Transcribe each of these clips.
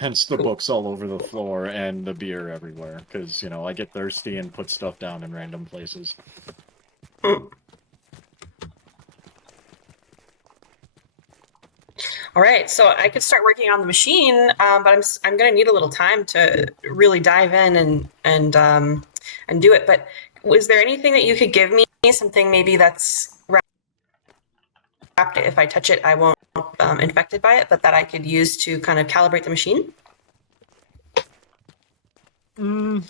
Hence the Cool. books all over the floor and the beer everywhere, because, I get thirsty and put stuff down in random places. Mm. All right, so I could start working on the machine, but I'm going to need a little time to really dive in and do it. But was there anything that you could give me? Something maybe that's wrapped. If I touch it, I won't infected by it, but that I could use to kind of calibrate the machine. Mm,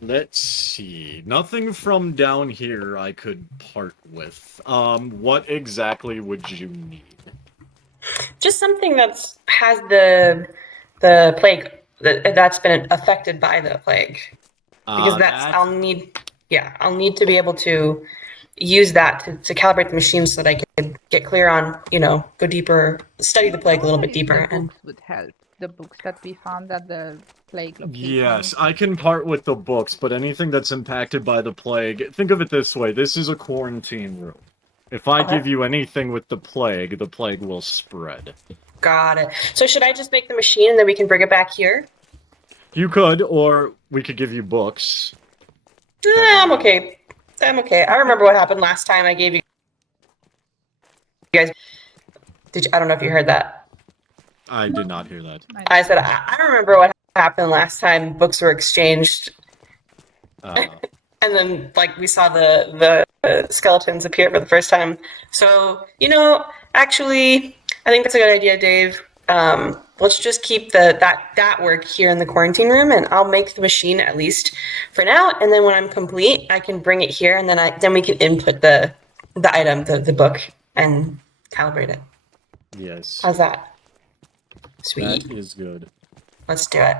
let's see. Nothing from down here I could part with. What exactly would you need? Just something that's has the plague that's been affected by the plague, because that's That I'll need to be able to use that to calibrate the machine so that I can get clear on, go deeper, study the plague a little Wonder bit if the deeper. And books would help. The books that we found at the plague location. Yes, I can part with the books, but anything that's impacted by the plague, think of it this way, this is a quarantine room. If I okay, give you anything with the plague will spread. got it. So should I just make the machine and then we can bring it back here? You could, or we could give you books. I'm okay. I'm okay. I remember what happened last time I gave you guys. I don't know if you heard that. I did not hear that. I said I remember what happened last time books were exchanged. And then, like, we saw the skeletons appear for the first time. So, actually, I think that's a good idea, Dave. Let's just keep that work here in the quarantine room, and I'll make the machine at least for now. And then when I'm complete, I can bring it here, and then we can input the item, the book, and calibrate it. Yes. How's that? Sweet. That is good. Let's do it.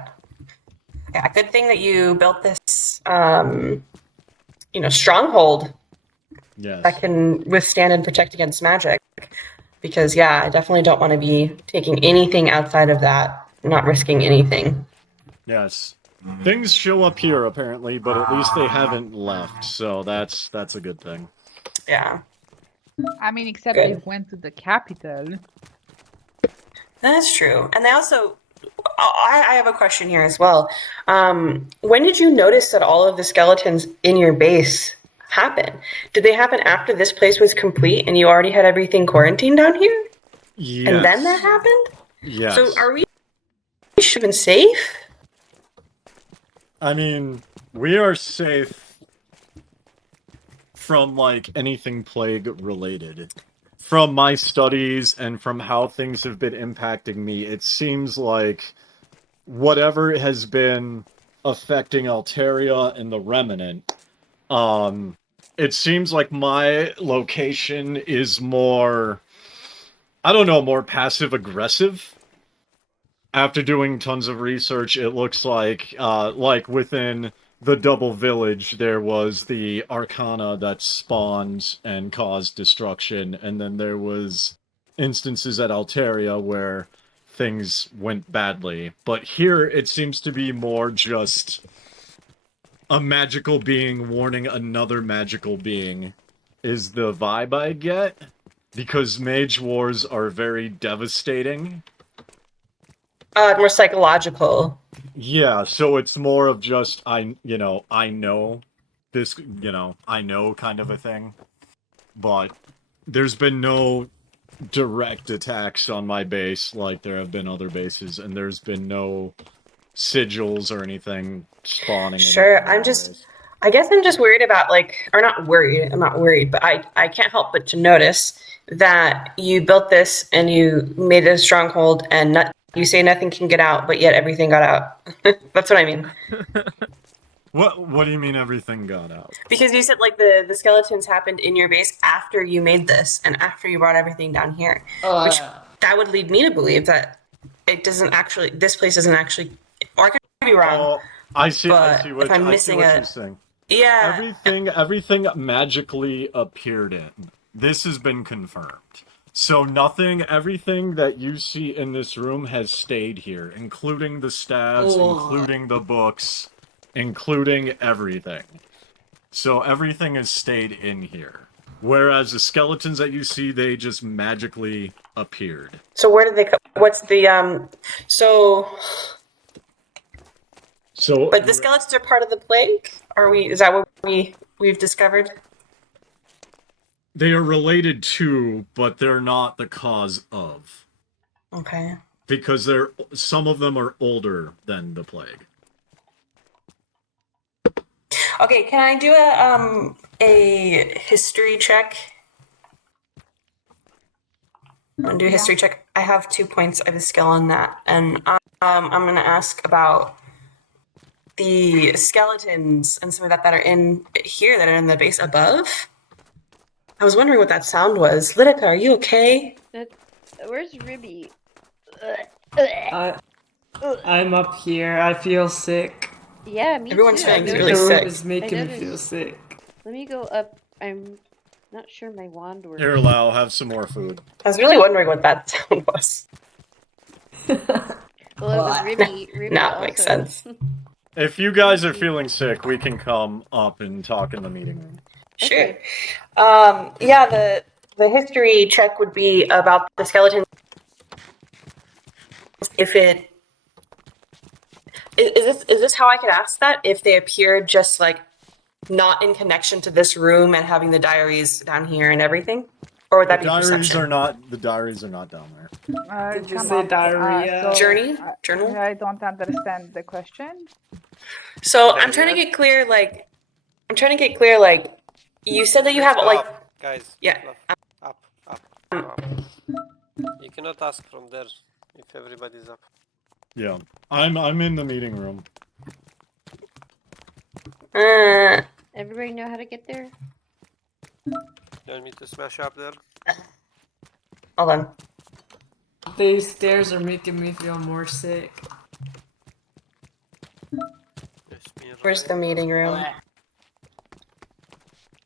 Yeah, good thing that you built this, stronghold Yes. that can withstand and protect against magic. Because, yeah, I definitely don't want to be taking anything outside of that, not risking anything. Yes. Things show up here, apparently, but at least they haven't left, so that's a good thing. Yeah. I mean, except Good. they went to the capital. That's true. And they also, I have a question here as well. When did you notice that all of the skeletons in your base happen? Did they happen after this place was complete and you already had everything quarantined down here? Yes. And then that happened? Yes. So are we even safe? I mean, we are safe from, anything plague related. From my studies and from how things have been impacting me, it seems like whatever has been affecting Altaria and the Remnant, it seems like my location is more, I don't know, more passive-aggressive. After doing tons of research, it looks like within the Double Village, there was the Arcana that spawned and caused destruction, and then there was instances at Altaria where things went badly. But here, it seems to be more just a magical being warning another magical being, is the vibe I get, because mage wars are very devastating. More psychological. Yeah, so it's more of just, I know this, I know kind of a thing. But there's been no direct attacks on my base like there have been other bases, and there's been no sigils or anything spawning. Sure, I guess I'm just worried about, or not worried, I'm not worried, but I can't help but to notice that you built this and you made it a stronghold and you say nothing can get out, but yet everything got out. That's what I mean. What do you mean everything got out? Because you said the skeletons happened in your base after you made this and after you brought everything down here. Which that would lead me to believe that this place doesn't actually, or I could be wrong. Oh, I see what you're saying. Yeah. Everything magically appeared in. This has been confirmed. So everything that you see in this room has stayed here, including the staves, including the books, including everything. So everything has stayed in here. Whereas the skeletons that you see, they just magically appeared. So where did they come? What's the So, So, but the skeletons are part of the plague. Are we? Is that what we've discovered? they are related to, but they're not the cause of. Okay. Because some of them are older than the plague. Okay. Can I do a history check? I'm gonna do a history check. I have 2 points. I have a skill on that, and I'm gonna ask about the skeletons and some of that are in here that are in the base above. I was wondering what that sound was. Lytica, are you okay? Where's Ribby? I'm up here. I feel sick. Yeah, me Everyone's too. feeling The really room sick. is making me noticed. feel sick. Let me go up. I'm not sure my wand works. Here, Lau, have some more food. I was really wondering what that sound was. Well, it was Ribby. Ribby Now it also. makes sense. If you guys are feeling sick, we can come up and talk in the meeting room. Sure. Okay. Yeah, the history check would be about the skeleton. If it is this how I could ask that? If they appeared just like not in connection to this room and having the diaries down here and everything, or would that The be perception? diaries are not down there. Did you come say up, diarrhea? Journey? Journal? I don't understand the question. So I'm trying to get clear. Like, you said that you have like. Up, guys. Yeah. Up. You cannot ask from there if everybody's up. Yeah, I'm in the meeting room. Everybody know how to get there? You want me to smash up there? Hold on. These stairs are making me feel more sick. Yes, me Where's the meeting room?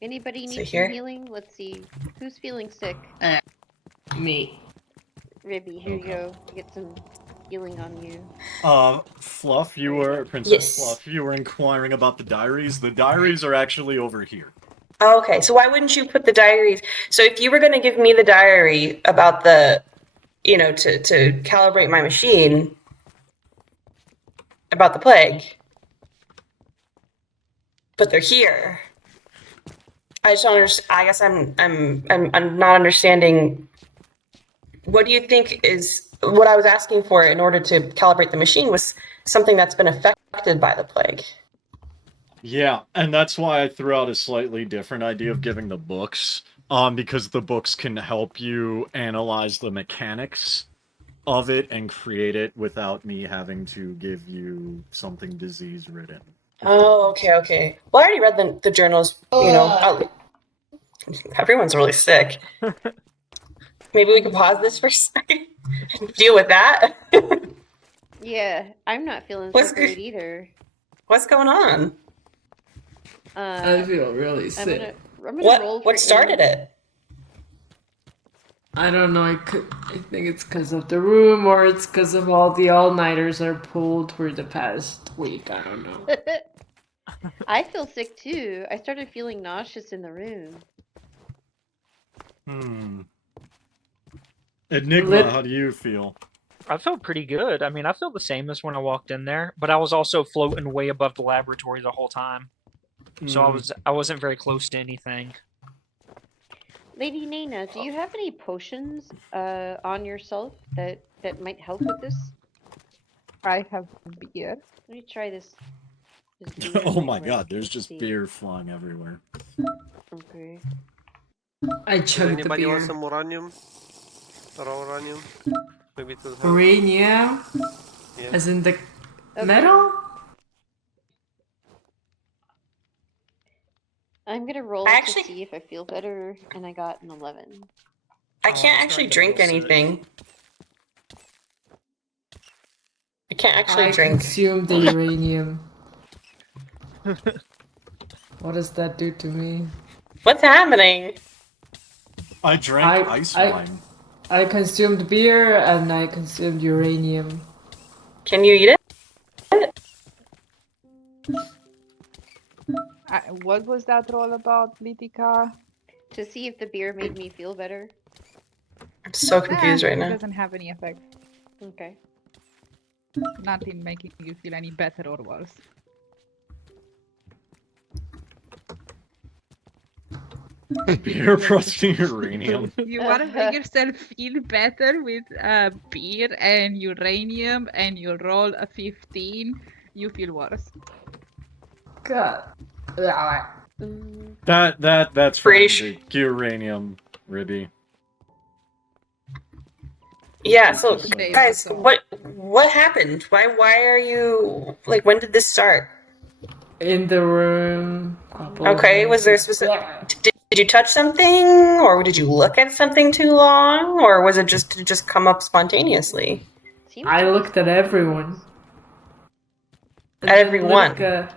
Anybody So need here? some healing? Let's see. Who's feeling sick? Me. Ribby, here you go. Get some healing on you. Fluff, Princess Yes. Fluff, you were inquiring about the diaries. The diaries are actually over here. Oh, okay, so why wouldn't you put the diaries? So if you were going to give me the diary about the, to calibrate my machine about the plague, but they're here. I just don't understand. I guess I'm not understanding. What do you think is what I was asking for in order to calibrate the machine was something that's been affected by the plague. Yeah, and that's why I threw out a slightly different idea of giving the books, because the books can help you analyze the mechanics of it and create it without me having to give you something disease-ridden. Oh, okay. Well, I already read the journals, everyone's really sick. Maybe we could pause this for a second and deal with that. Yeah, I'm not feeling What's so great either. What's going on? I feel really I'm sick. gonna roll for What started it? I don't know. I think it's because of the room, or it's because of all the all-nighters are pulled for the past week. I don't know. I feel sick too. I started feeling nauseous in the room. Enigma, how do you feel? I feel pretty good. I mean, I feel the same as when I walked in there, but I was also floating way above the laboratory the whole time. So I wasn't very close to anything. Lady Nana, do you have any potions on yourself that might help with this? I have beer. Let me try this. beer Oh my right. god, there's Let's just see. beer flying everywhere. Okay. I Does chugged the anybody want beer. some uranium? Raw uranium? Maybe it will help. Uranium? Yeah. As in the Okay. metal? I'm gonna roll I to actually- see if I feel better, and I got an 11. I Oh, can't I'm actually starting drink to feel sick. anything. I can't actually I drink. consumed the uranium. What does that do to me? What's happening? I drank ice wine. I consumed beer and I consumed uranium. Can you eat it? What was that roll about, Litika? To see if the beer made me feel better. I'm so confused right It now. doesn't have any effect. Okay. Not in making you feel any better or worse. Beer plus uranium. You want to make yourself feel better with beer and uranium, and you roll a 15, you feel worse. God. Mm, That's Pretty from the uranium, Ribby. Yeah, so They guys, also- what happened? Why are you like when did this start? In the room. Okay, was there specific did you touch something or did you look at something too long or was it just did it just come up spontaneously? seems I to be- looked at everyone. And At then everyone?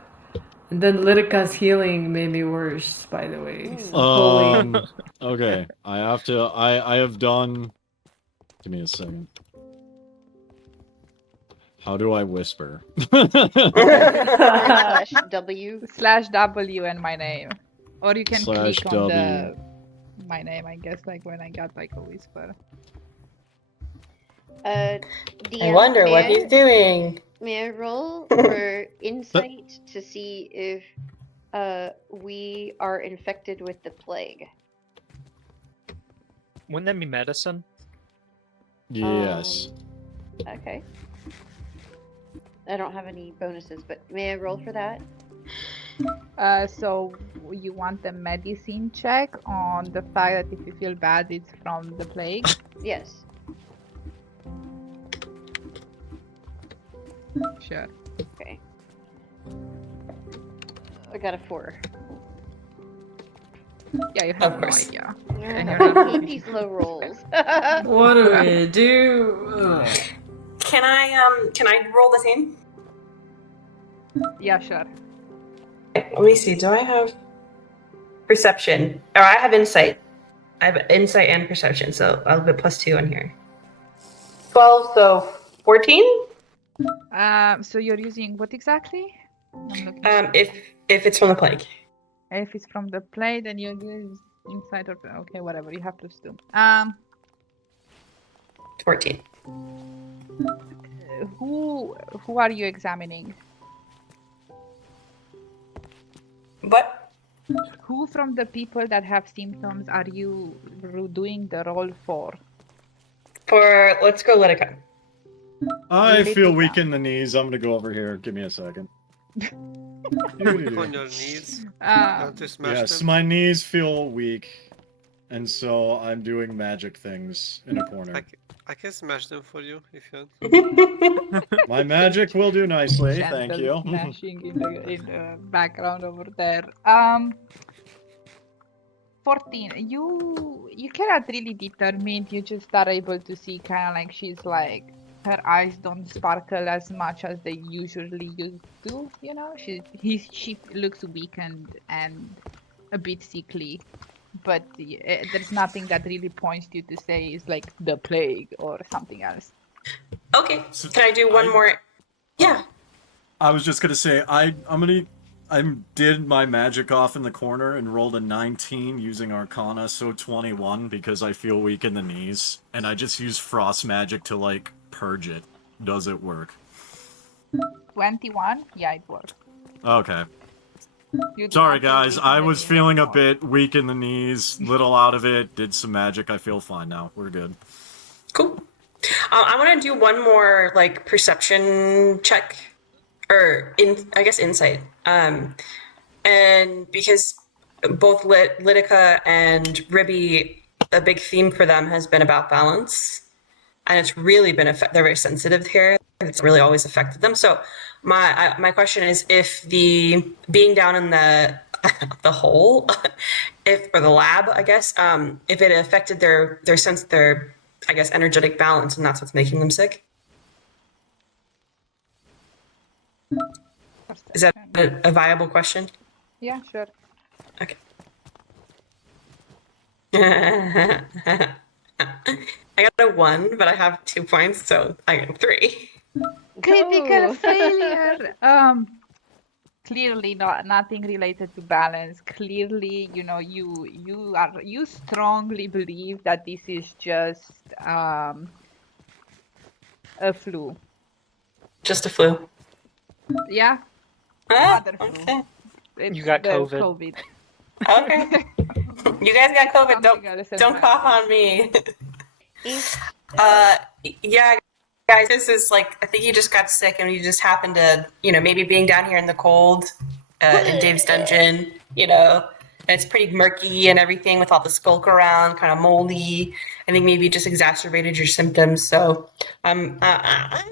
And then Lydica's healing made me worse, by the way. So holy. Okay. I have to. I have done. Give me a second. How do I whisper? Slash W. /W and my name. Or you can Slash click on the W. my name, I guess, like when I got like a whisper. I DM, wonder what may he's doing. May I roll for insight to see if we are infected with the plague? Wouldn't that be medicine? Yes. Okay. I don't have any bonuses, but may I roll for that? So you want the medicine check on the fact that if you feel bad, it's from the plague? Yes. Sure. Okay. I got a 4. Yeah, you Of have no course. idea. And you're not I hate these low rolls. What do we do? Ugh. Can I roll the same? Yeah, sure. Let me see. Do I have perception? Or I have insight. I have insight and perception, so I'll put +2 on here. 12, so 14? So you're using what exactly? I'm looking. If it's from the plague. If it's from the play, then you use inside or okay, whatever. You have to do. 14. Who are you examining? What? Who from the people that have symptoms are you doing the roll for? Let's go Lytica. I feel Lydica. weak in the knees. I'm gonna go over here. Give me a second. On your knees. Uh, Want to smash Yes, them? my knees feel weak, and so I'm doing magic things in a corner. I can smash them for you if you want. My magic will do nicely, thank gentle you. smashing in the background over there. 14. You cannot really determine. You just are able to see kind of like she's like her eyes don't sparkle as much as they usually used to. You know, she looks weakened and a bit sickly, but there's nothing that really points you to say is like the plague or something else. Okay. So Can I do one more? Yeah. I was just gonna say I did my magic off in the corner and rolled a 19 using Arcana, so 21 because I feel weak in the knees, and I just use frost magic to like purge it. Does it work? 21. Yeah, it works. Okay. You do Sorry not feel guys, weak I in the was knees feeling a anymore. bit weak in the knees, little out of it, did some magic, I feel fine now. We're good. Cool. I want to do one more like perception check, or I guess insight. And because both Lydica and Ribby, a big theme for them has been about balance, and it's really been they're very sensitive here. It's really always affected them. So my question is, if the being down in the the hole, or the lab, I guess, if it affected their I guess energetic balance, and that's what's making them sick. Is that a viable question? Yeah, sure. Okay. I got a 1, but I have 2 points, so I got 3. Critical Go. failure. clearly nothing related to balance. Clearly, you know, you strongly believe that this is just a flu. Just a flu. Yeah, Ah, other flu. okay. It's You got the COVID. Okay. You guys got COVID. Something else Don't cough on me. If Yeah, guys, this is like, I think you just got sick and you just happened to, maybe being down here in the cold, in Dave's dungeon, and it's pretty murky and everything with all the skulk around, kind of moldy. I think maybe it just exacerbated your symptoms. So I'm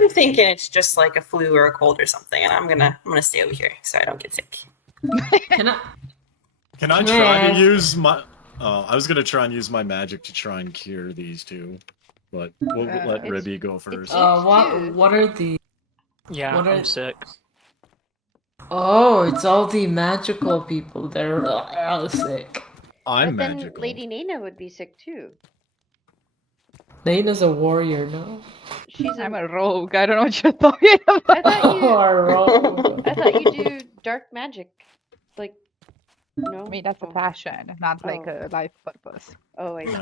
thinking it's just like a flu or a cold or something, and I'm gonna stay over here so I don't get sick. Can I? Can I try to use my... I was gonna try and use my magic to try and cure these two, but we'll let It's- Ribby go first. What are the? Yeah, What I'm are- sick. Oh, it's all the magical people. They're all sick. I'm but then magical. Lady Nina would be sick too. Naina's a warrior, no? She's I'm a. a rogue. I don't know what you're talking about. I thought you. a rogue. I thought you do dark magic, like. No. I mean, that's a Oh. passion, not like Oh. a life purpose. Oh, I see.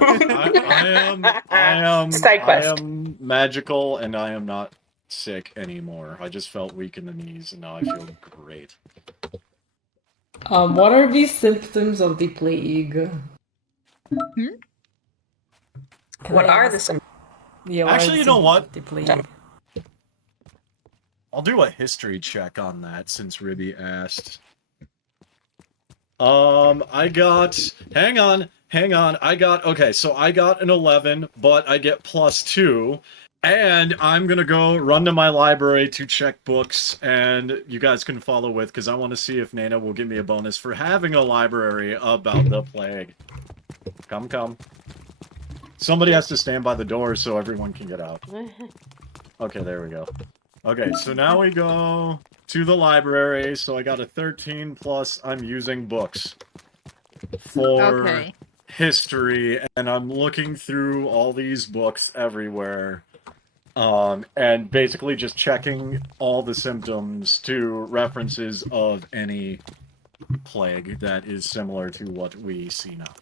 Side I quest. am magical, and I am not sick anymore. I just felt weak in the knees, and now I feel great. What are the symptoms of the plague? Can What I are ask? the symptoms? Yeah, what are Actually, the you know symptoms what? of the plague? I'll do a history check on that since Ribby asked. I got... Hang on. Okay, so I got an 11, but I get +2. And I'm gonna go run to my library to check books, and you guys can follow with, because I want to see if Nana will give me a bonus for having a library about the plague. Come. Somebody has to stand by the door so everyone can get out. Okay, there we go. Okay, so now we go to the library, so I got a 13 plus I'm using books for Okay. history, and I'm looking through all these books everywhere. And basically just checking all the symptoms to references of any plague that is similar to what we see now.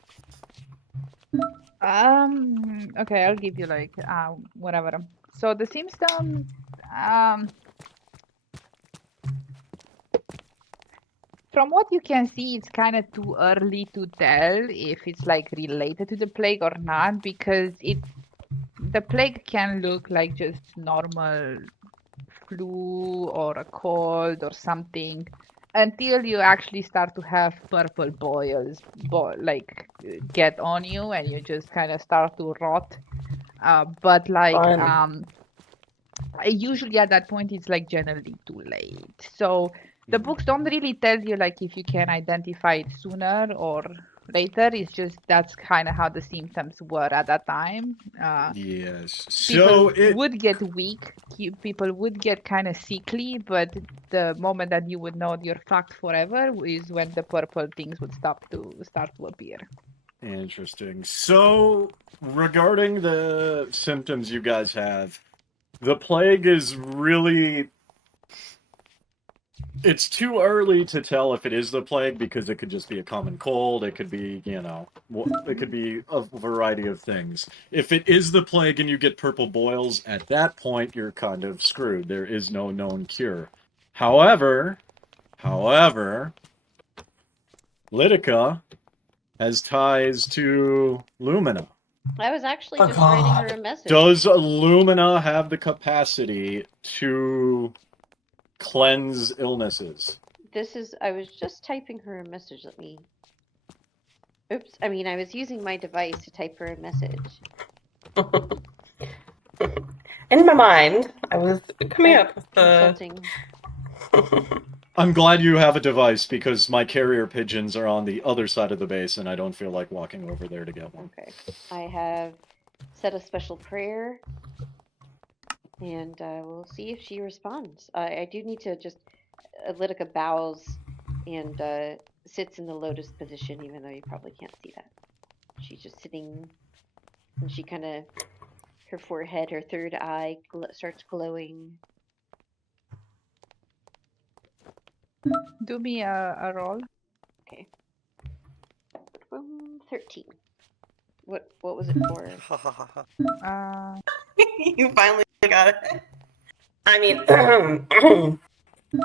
Okay, I'll give you like whatever. So the symptoms, from what you can see, it's kind of too early to tell if it's like related to the plague or not, because the plague can look like just normal flu or a cold or something until you actually start to have purple boils get on you and you just kind of start to rot. But like Fun. usually at that point it's like generally too late. So the books don't really tell you like if you can identify it sooner or later. It's just that's kind of how the symptoms were at that time. Yes. People So it would get weak. People would get kind of sickly, but the moment that you would know you're fucked forever is when the purple things would start to appear. Interesting. So, regarding the symptoms you guys have, the plague is really... It's too early to tell if it is the plague, because it could just be a common cold, it could be, it could be a variety of things. If it is the plague and you get purple boils, at that point, you're kind of screwed. There is no known cure. However, Lidica has ties to Lumina. I was actually Oh, just writing God. her a message. Does Lumina have the capacity to cleanse illnesses? I was just typing her a message. Oops. I was using my device to type her a message. In my mind, I was coming up with the. Consulting. I'm glad you have a device, because my carrier pigeons are on the other side of the base, and I don't feel like walking over there to get one. Okay. I have said a special prayer, and we'll see if she responds. I do need to just... Lidica bows and sits in the lotus position, even though you probably can't see that. She's just sitting, and she kind of... Her forehead, her third eye starts glowing. Do me a roll. 13. What was it for? You finally got it. I mean,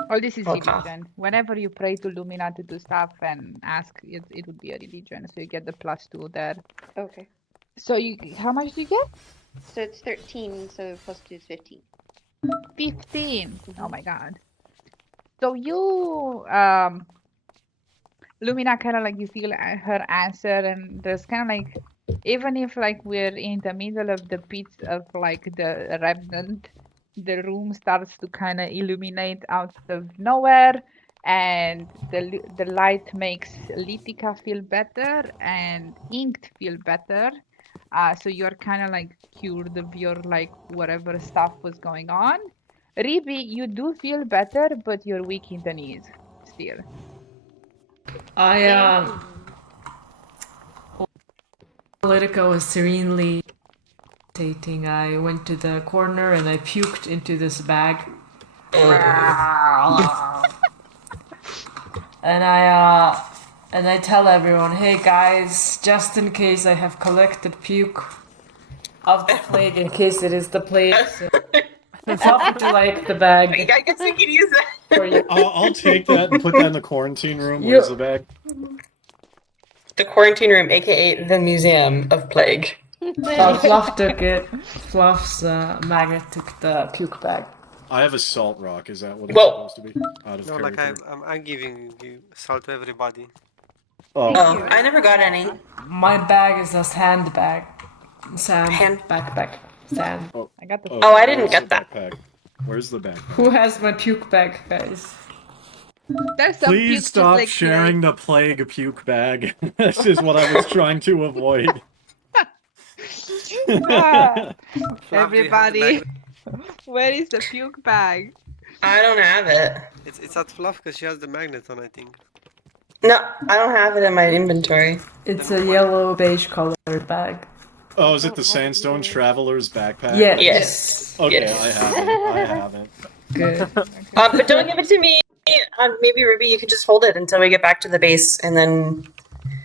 All this is I'll cough. religion. Whenever you pray to Lumina to do stuff and ask, it would be a religion. So you get the +2 there. Okay. So how much do you get? So it's 13, so plus 2 is 15. 15. Oh my god. So you, Lumina, kind of like you feel her answer, and there's kind of like, even if like we're in the middle of the pits of like the remnant, the room starts to kind of illuminate out of nowhere, and the light makes Litika feel better and Inked feel better. So you're kind of like cured of your like whatever stuff was going on. Ribi, you do feel better, but you're weak in the knees still. Politica was serenely meditating. I went to the corner and I puked into this bag. And I tell everyone, hey guys, just in case I have collected puke of the plague, in case it is the plague. So Fluff, would you like the bag? I guess we could use that. For you? I'll take that and put that in the quarantine room. Where's the bag? The quarantine room, aka the Museum of Plague. Fluff took it. Fluff's magnet took the puke bag. I have a salt rock. Is that what it's Whoa. supposed to be? Out of No, like character. I'm giving you salt to everybody. Oh, Oh, I never got any. My bag is a sandbag. Sand Hand- backpack. Sand. I got the. Oh, I didn't where's get the that. backpack? Where's the backpack? Who has my puke bag, guys? There's some Please pukes just, stop like, sharing the plague puke bag. This is what I was trying to avoid. Ah, Fluff, do you have the everybody, bag? where is the puke bag? I don't have it. It's at Fluff because she has the magnet on, I think. No, I don't have it in my inventory. It's a yellow beige colored bag. Oh, is it the Sandstone Traveler's backpack? Yeah. Yes. Okay, Yes. I have it. I have it. Good. But don't give it to me. Maybe Ruby, you could just hold it until we get back to the base, and then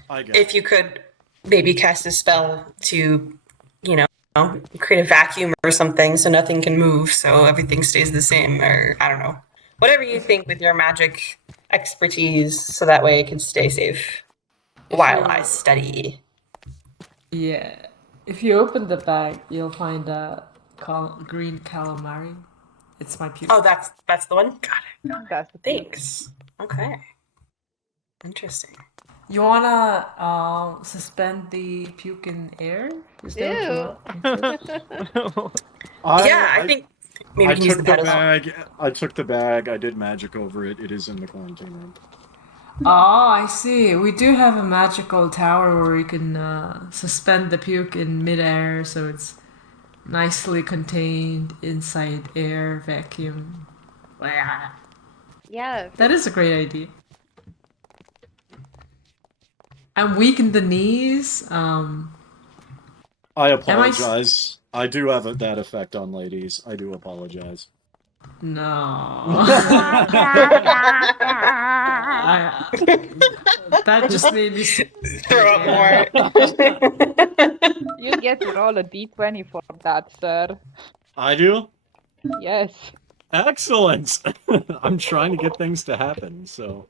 I got if you could maybe cast a spell to, you know, create a vacuum or something so nothing can move, so everything stays the same, or I don't know. Whatever you think with your magic expertise, so that way it can stay safe while I study. Yeah. If you open the bag, you'll find a green calamari. It's my puke. Oh, that's the one? Got it. That's the puke. Thanks. Okay. Interesting. You wanna suspend the puke in air? Is that what you want? I think maybe I we can use took the the pedals. bag. I took the bag. I did magic over it. It is in the quarantine room. Ah, I see. We do have a magical tower where you can suspend the puke in midair, so it's nicely contained inside air vacuum. Yeah. That is a great idea. I'm weak in the knees. I apologize. I do have that effect on ladies. I do apologize. No. That just made me Throw up more. You get to roll a d20 for that, sir. I do? Yes. Excellent! I'm trying to get things to happen, so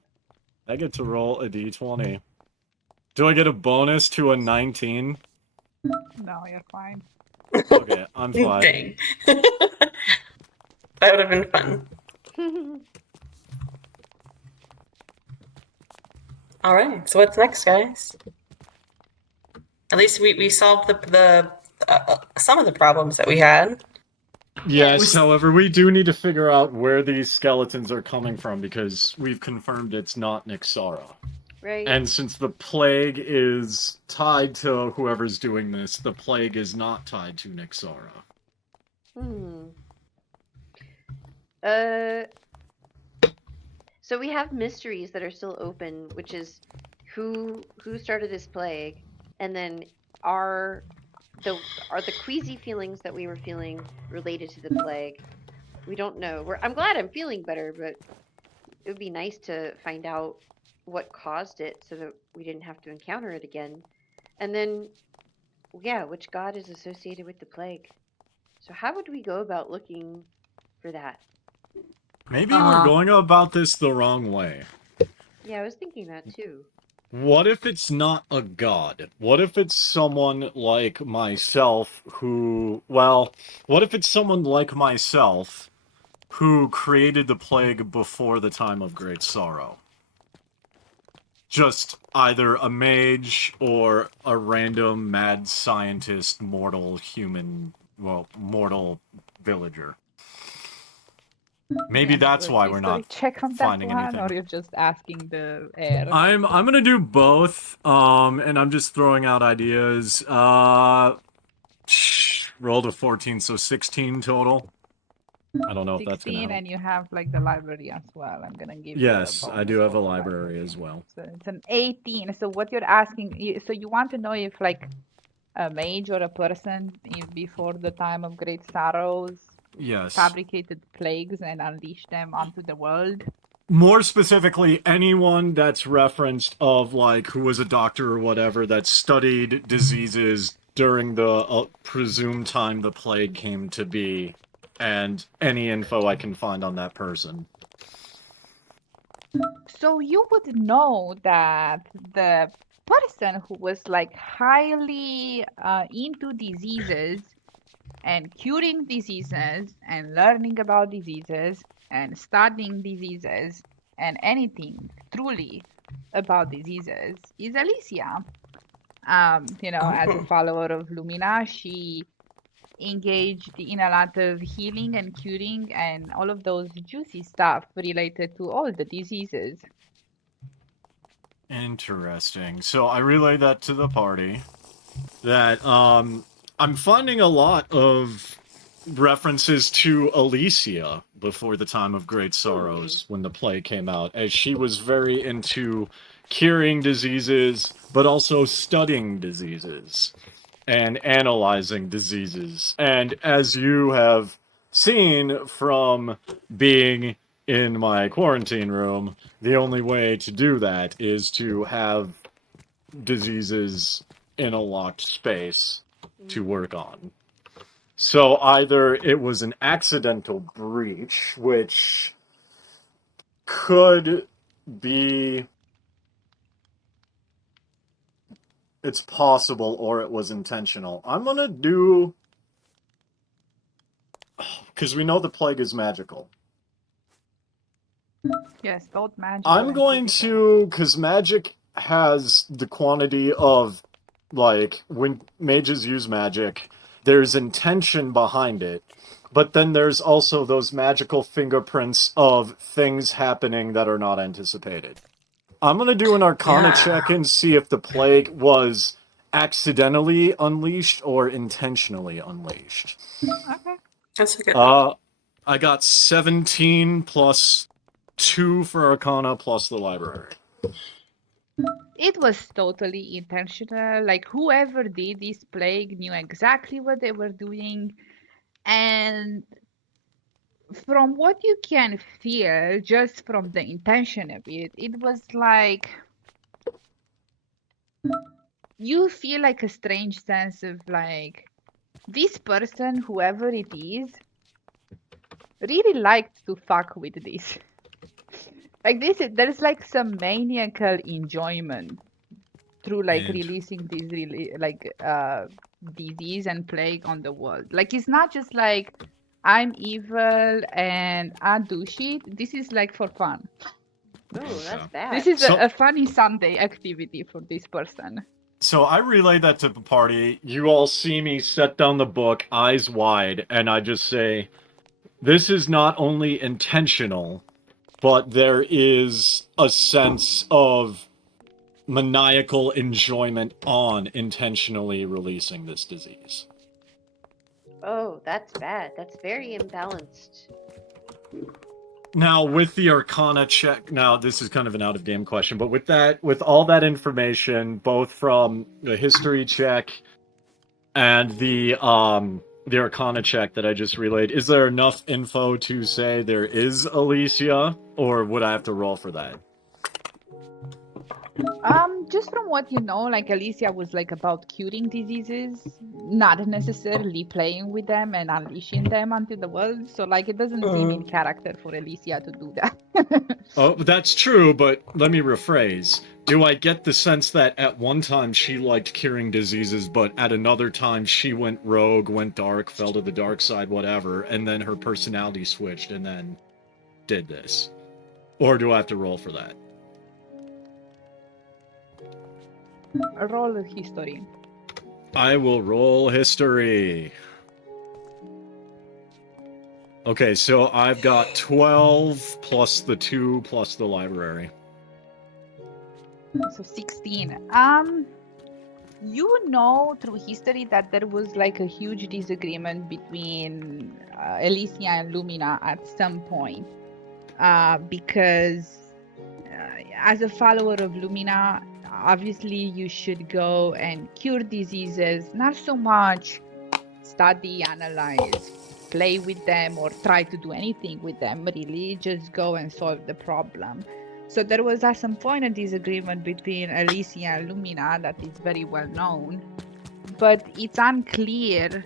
I get to roll a d20. Do I get a bonus to a 19? No, you're fine. Okay, I'm fine. Dang. That would have been fun. All right. So what's next, guys? At least we solved the some of the problems that we had. Yes, however, we do need to figure out where these skeletons are coming from because we've confirmed it's not Nixara. Right. And since the plague is tied to whoever's doing this, the plague is not tied to Nixara. So we have mysteries that are still open, which is who started this plague, and then are the queasy feelings that we were feeling related to the plague? We don't know. I'm glad I'm feeling better, but it would be nice to find out what caused it so that we didn't have to encounter it again. And then, yeah, which god is associated with the plague? So how would we go about looking for that? Maybe we're going about this the wrong way. Yeah, I was thinking that too. What if it's not a god? What if it's someone like myself who, well, what if it's someone like myself who created the plague before the time of great sorrow? Just either a mage or a random mad scientist, mortal human, well, mortal villager. Maybe that's why we're not check on finding that one, anything. or you're just asking the air. I'm gonna do both, and I'm just throwing out ideas. Rolled a 14, so 16 total. I don't know if that's gonna 16, help. and you have like the library as well. I'm gonna give. Yes, you a I do bonus have for a the library as well. So it's an 18. So what you're asking, so you want to know if like a mage or a person before the time of great sorrows Yes. fabricated plagues and unleashed them onto the world. More specifically, anyone that's referenced of, like, who was a doctor or whatever that studied diseases during the presumed time the plague came to be, and any info I can find on that person. So you would know that the person who was like highly into diseases and curing diseases and learning about diseases and studying diseases and anything truly about diseases is Alicia. You know, as a follower of Lumina, she engaged in a lot of healing and curing and all of those juicy stuff related to all the diseases. Interesting. So I relay that to the party. That, I'm finding a lot of references to Alicia before the time of Great Sorrows, when the plague came out, as she was very into curing diseases, but also studying diseases and analyzing diseases. And as you have seen from being in my quarantine room, the only way to do that is to have diseases in a locked space to work on. So either it was an accidental breach, which could be... It's possible, or it was intentional. I'm gonna do... Because we know the plague is magical. Yes, both magic. I'm going to... Because magic has the quantity of, like, when mages use magic, there's intention behind it. But then there's also those magical fingerprints of things happening that are not anticipated. I'm gonna do an Arcana check and see if the plague was accidentally unleashed or intentionally unleashed. Okay. That's a good. I got 17 plus 2 for Arcana plus the library. It was totally intentional. Like whoever did this plague knew exactly what they were doing, and from what you can feel just from the intention of it, it was like you feel like a strange sense of like this person, whoever it is, really liked to fuck with this. Like there's like some maniacal enjoyment through like releasing this disease and plague on the world. Like it's not just like I'm evil and I do shit. This is like for fun. Oh, that's bad. This is a funny Sunday activity for this person. So I relay that to the party. You all see me set down the book, eyes wide, and I just say, this is not only intentional, but there is a sense of maniacal enjoyment on intentionally releasing this disease. Oh, that's bad. That's very imbalanced. Now, with the Arcana check, now this is kind of an out-of-game question, but with all that information, both from the history check and the the Arcana check that I just relayed, is there enough info to say there is Alicia, or would I have to roll for that? Just from what you know, like Alicia was like about curing diseases, not necessarily playing with them and unleashing them onto the world. So like it doesn't seem in character for Alicia to do that. Oh, that's true, but let me rephrase. Do I get the sense that at one time she liked curing diseases, but at another time she went rogue, went dark, fell to the dark side, whatever, and then her personality switched and then did this? Or do I have to roll for that? Roll of history. I will roll history. Okay, so I've got 12 plus the 2 plus the library. So 16. You know through history that there was like a huge disagreement between Alicia and Lumina at some point. Because as a follower of Lumina, obviously you should go and cure diseases, not so much study, analyze, play with them, or try to do anything with them, really. Just go and solve the problem. So there was at some point a disagreement between Alicia and Lumina that is very well known, but it's unclear.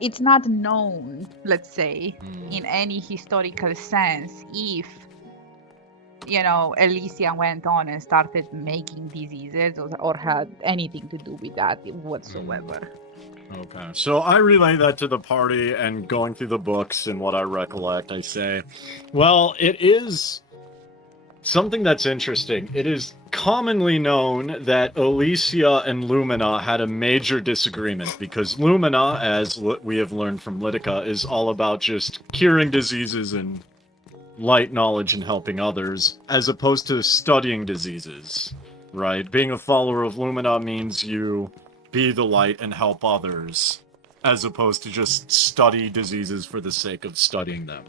It's not known, let's say, in any historical sense, if Alicia went on and started making diseases or had anything to do with that whatsoever. Okay, so I relay that to the party, and going through the books and what I recollect, I say, well, it is something that's interesting. It is commonly known that Alicia and Lumina had a major disagreement, because Lumina, as we have learned from Litica, is all about just curing diseases and light knowledge and helping others, as opposed to studying diseases, right? Being a follower of Lumina means you be the light and help others, as opposed to just study diseases for the sake of studying them.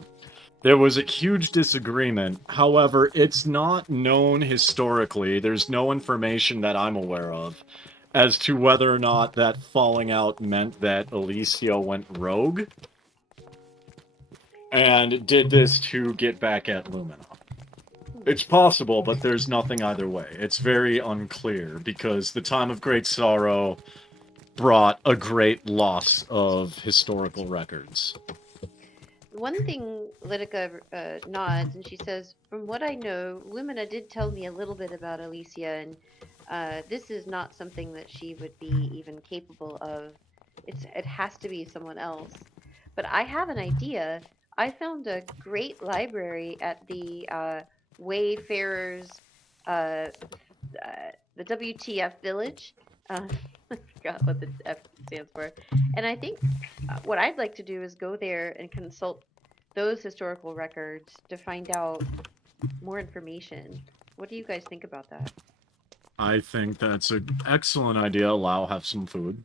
There was a huge disagreement. However, it's not known historically, there's no information that I'm aware of, as to whether or not that falling out meant that Alicia went rogue and did this to get back at Lumina. It's possible, but there's nothing either way. It's very unclear, because the time of great sorrow brought a great loss of historical records. One thing Litica nods, and she says, from what I know, Lumina did tell me a little bit about Alicia, and this is not something that she would be even capable of. It has to be someone else. But I have an idea. I found a great library at the Wayfarers, the WTF Village. I forgot what the F stands for. And I think what I'd like to do is go there and consult those historical records to find out more information. What do you guys think about that? I think that's an excellent idea. Lau, have some food.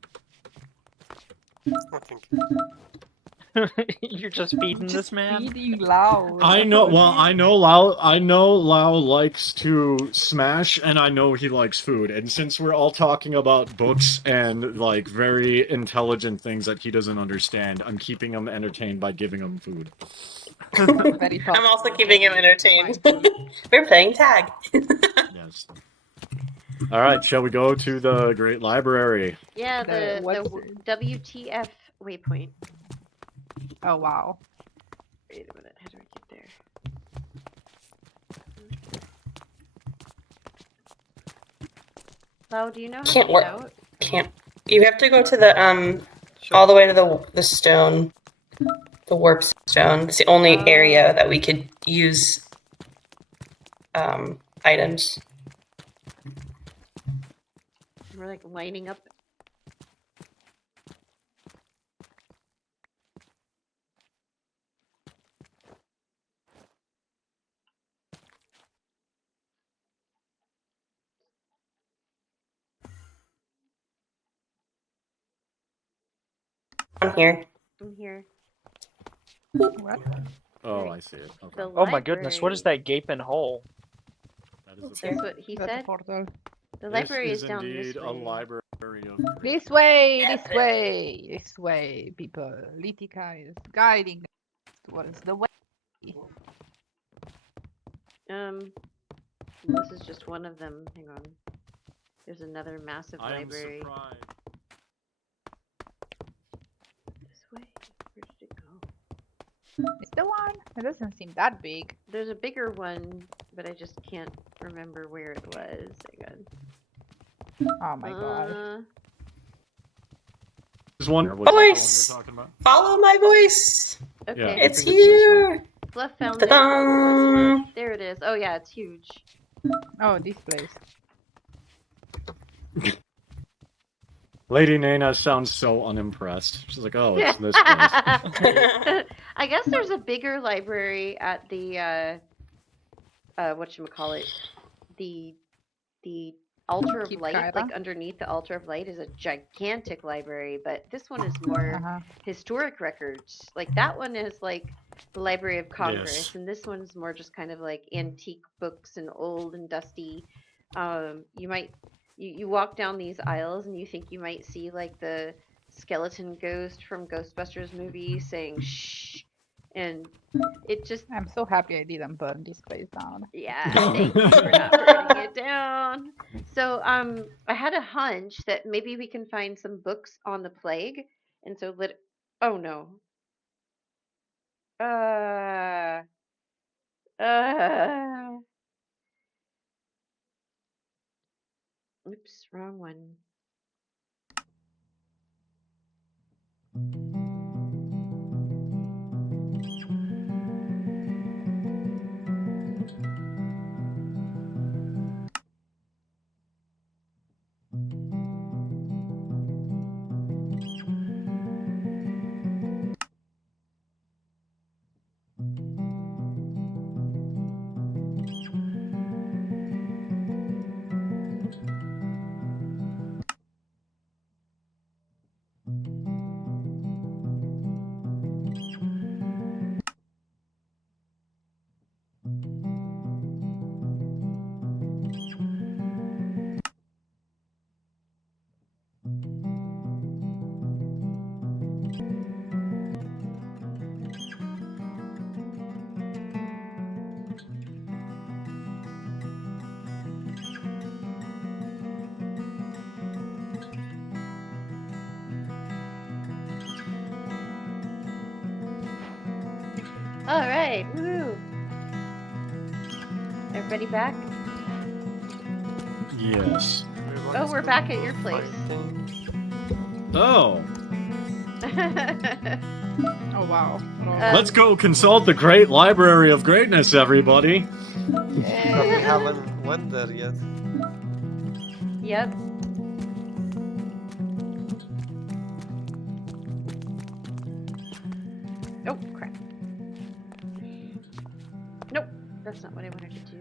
I think. You're just feeding this man? Feeding Lau. I know Lau likes to smash, and I know he likes food. And since we're all talking about books and, like, very intelligent things that he doesn't understand, I'm keeping him entertained by giving him food. Very thoughtful. I'm also keeping him entertained. We're playing tag. Yes. Alright, shall we go to the Great Library? Yeah, the what's WTF waypoint. Oh, wow. Wait a minute, how do I get there? Lau, do you know how Can't to work. get out? Can't. You have to go to the all the way to the stone, the warp stone. It's the only area that we could use items. We're like lining up. I'm here. I'm here. What? Oh, I see it. Okay. The Oh my goodness, what is library. that gaping hole? That is It's a here. That's what he That's a said. portal. The library this is down this indeed way. a library This way, this way, people. Litika is guiding us towards the way. This is just one of them. Hang on. There's another massive I am library. surprised. This way. Where did it go? It's the one. It doesn't seem that big. There's a bigger one, but I just can't remember where it was. Hang Oh my god. on. There's one. Voice! Was that the one you're talking about? Follow my voice. Okay. Yeah. It's think it's this one. here. Fluff found it. Ta-da! There it is. Oh yeah, it's huge. Oh, this place. Lady Nana sounds so unimpressed. She's like, oh, it's this place. I guess there's a bigger library at the whatchamacallit, the Altar of Keep Light, Kyra? like underneath the Altar of Light is a gigantic library, but this one is more Uh-huh. historic records. Like that one is like the Library of Congress, Yes. and this one's more just kind of like antique books and old and dusty. You walk down these aisles and you think you might see like the skeleton ghost from Ghostbusters movie saying shh, and it just I'm so happy I didn't burn this place down. yeah, thank you for not burning it down. So I had a hunch that maybe we can find some books on the plague, and so oh no. Oops, wrong one. All right, woo! Everybody back? Yes. Oh, we're back at your place. Oh, Oh wow. let's go consult the Great Library of Greatness, everybody. But we haven't went there yet. Yep. Oh, crap. Nope, that's not what I wanted to do.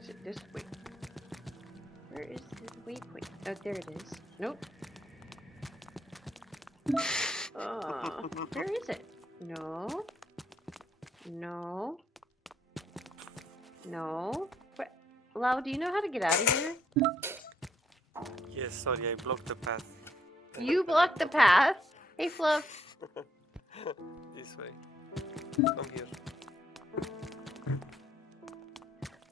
Is it this way? Where is the waypoint? Oh, there it is. Nope. Where is it? No. No. No. What? Lau, do you know how to get out of here? Yes, sorry, I blocked the path. You blocked the path. Hey, Fluff. This way. Come here.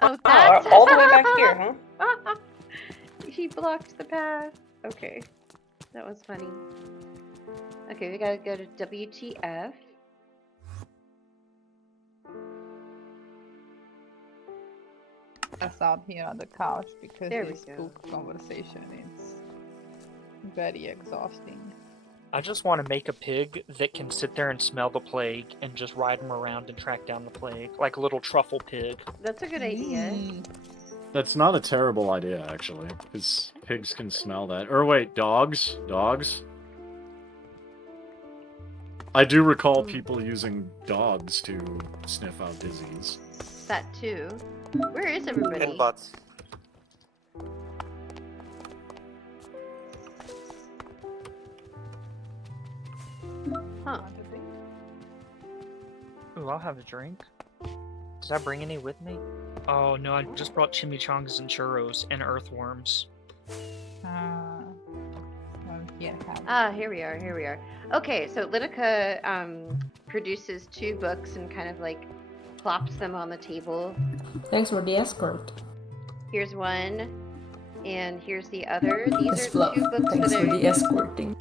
Oh, Oh, that's all the way back here, huh? He blocked the path. Okay. That was funny. Okay, we gotta go to WTF. Us out here on the couch because There we this go. book conversation is very exhausting. I just want to make a pig that can sit there and smell the plague and just ride him around and track down the plague, like a little truffle pig. That's a good idea. Mm. That's not a terrible idea, actually, because pigs can smell that. Or wait, dogs? Dogs? I do recall people using dogs to sniff out disease. That too. Where is everybody? And bots. Huh. Ooh, Ooh, I'll have a drink. Did I bring any with me? Oh no, I just brought chimichangas and churros and earthworms. Well, here, have Ah, here we are. Here we are. Okay, so Lidica produces 2 books and kind of like plops them on the table. Thanks for the escort. Here's one, and here's the other. These Miss are Fluff, 2 books thanks that for are. the escorting.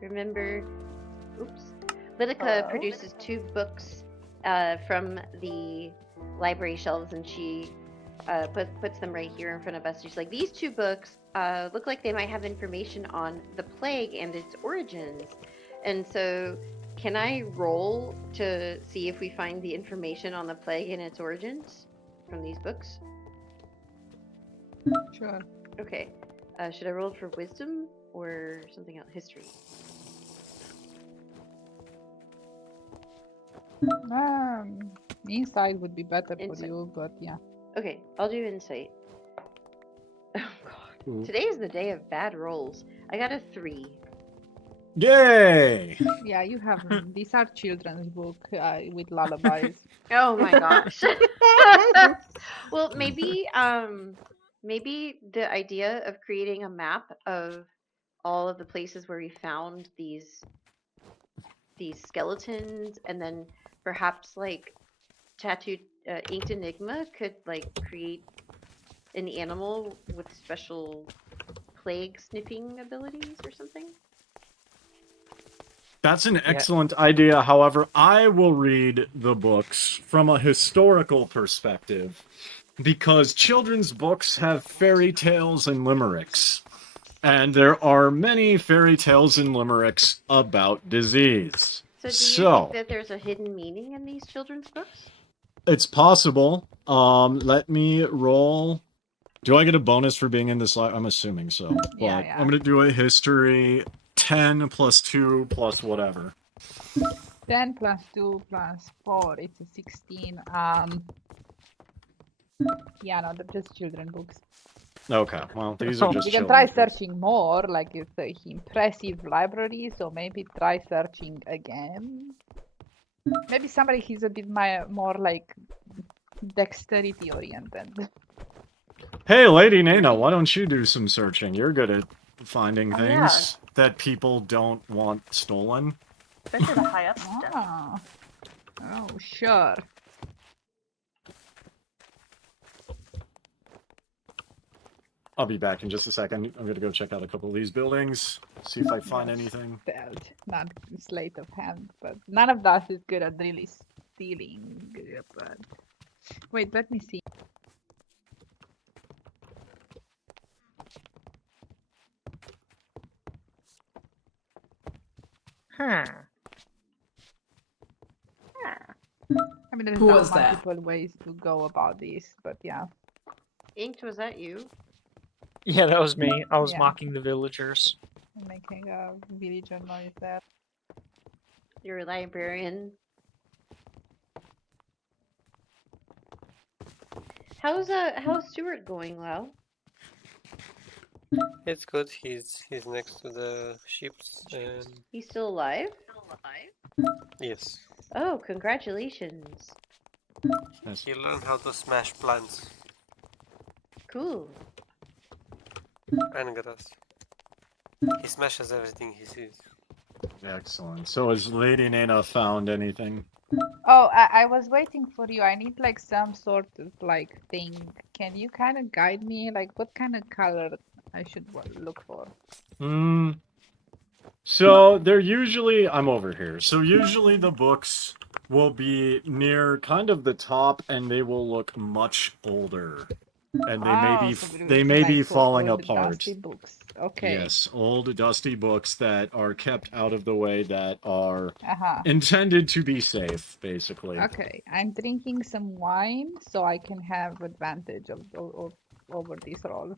Remember, oops. Lidica Hello? produces 2 books from the library shelves, and she puts them right here in front of us. She's like, these 2 books look like they might have information on the plague and its origins. And so, can I roll to see if we find the information on the plague and its origins from these books? sure. Okay. Should I roll for wisdom or something else? History. Inside would be better for Insight. you, but yeah. Okay, I'll do insight. Oh god. Ooh. Today is the day of bad rolls. I got a 3. Yay! Yeah, you have these are children's book with lullabies. Oh my gosh. Well, maybe maybe the idea of creating a map of all of the places where we found these skeletons, and then perhaps like tattooed inked enigma could like create an animal with special plague sniffing abilities or something. That's an excellent idea. However, I will read the books from a historical perspective because children's books have fairy tales and limericks. And there are many fairy tales and limericks about disease. So do you think that there's a hidden meaning in these children's books? It's possible. Let me roll. Do I get a bonus for being in this? I'm assuming so. But Yeah. I'm gonna do a history 10 plus 2 plus whatever. 10 plus 2 plus 4, it's a 16. Yeah, no, they're just children books. Okay, well, these are just You can try children's books. searching more, like it's a impressive library, so maybe try searching again. Maybe somebody who's a bit more like dexterity oriented. Hey, Lady Nana, why don't you do some searching? You're good at finding Oh, things that people don't want stolen. Especially the high up stuff. Ah. Oh, sure. I'll be back in just a second. I'm gonna go check out a couple of these buildings, see if I find Yes. anything. Stealth, not sleight of hand, but none of us is good at really stealing. But wait, let me see. Huh. I mean, there's Who now was that? multiple ways to go about this, but yeah. Inked, was that you? Yeah, that was me. I was Yeah. mocking the villagers. I'm making a villager noise there. You're a librarian. How's Stuart going, Lau? It's good. He's next to the ships, and He's still alive? yes, Oh, congratulations. Nice. he learned how to smash plants Cool. and grass. He smashes everything he sees. Excellent. So has Lady Nana found anything? Oh, I was waiting for you. I need like some sort of like thing. Can you kind of guide me? Like what kind of color I should look for? So they're usually, I'm over here. So usually the books will be near kind of the top, and they will look much older, and they may be falling old, apart. dusty books. Okay. Yes, old dusty books that are kept out of the way, that are Uh-huh. intended to be safe, basically. Okay. I'm drinking some wine so I can have advantage of over this roll.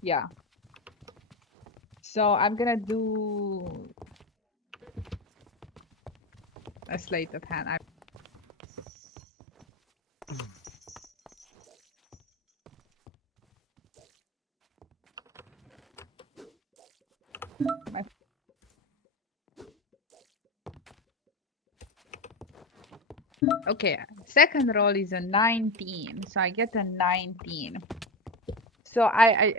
Yeah. So I'm gonna do a sleight of hand. Okay, second roll is a 19, so I get a 19. So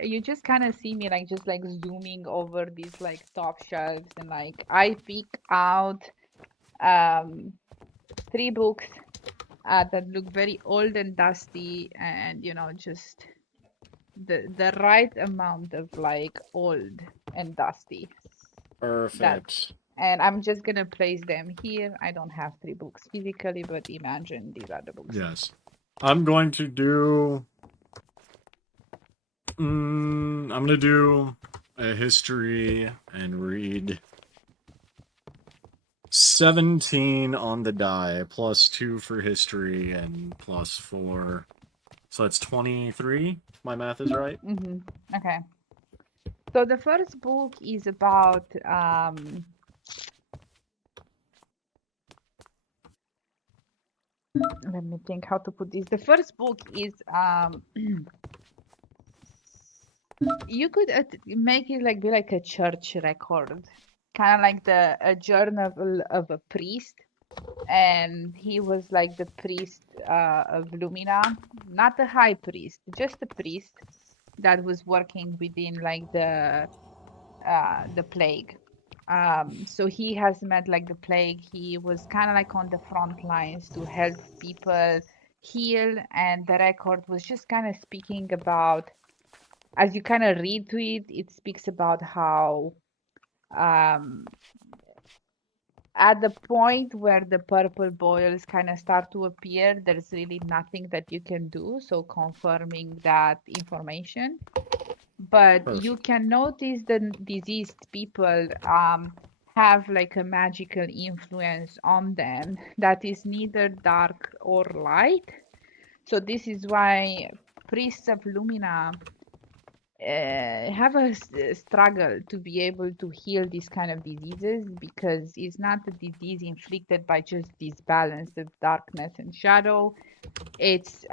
you just kind of see me like just like zooming over these like top shelves, and like I pick out 3 books that look very old and dusty, and just the right amount of like old and dusty. Perfect. And I'm just gonna place them here. I don't have 3 books physically, but imagine these are the books. Yes. I'm going to do. I'm gonna do a history and read 17 on the die, plus 2 for history and plus 4. So that's 23. If my math is right. Okay. So the first book is about let me think how to put this. The first book is you could make it like be like a church record, kind of like a journal of a priest, and he was like the priest of Lumina, not the high priest, just the priest that was working within like the plague. So he has met like the plague. He was kind of like on the front lines to help people heal, and the record was just kind of speaking about, as you kind of read to it, it speaks about how at the point where the purple boils kind of start to appear, there's really nothing that you can do. So confirming that information. But you can notice the diseased people have like a magical influence on them that is neither dark or light. So this is why priests of Lumina have a struggle to be able to heal these kind of diseases, because it's not a disease inflicted by just this balance of darkness and shadow. It's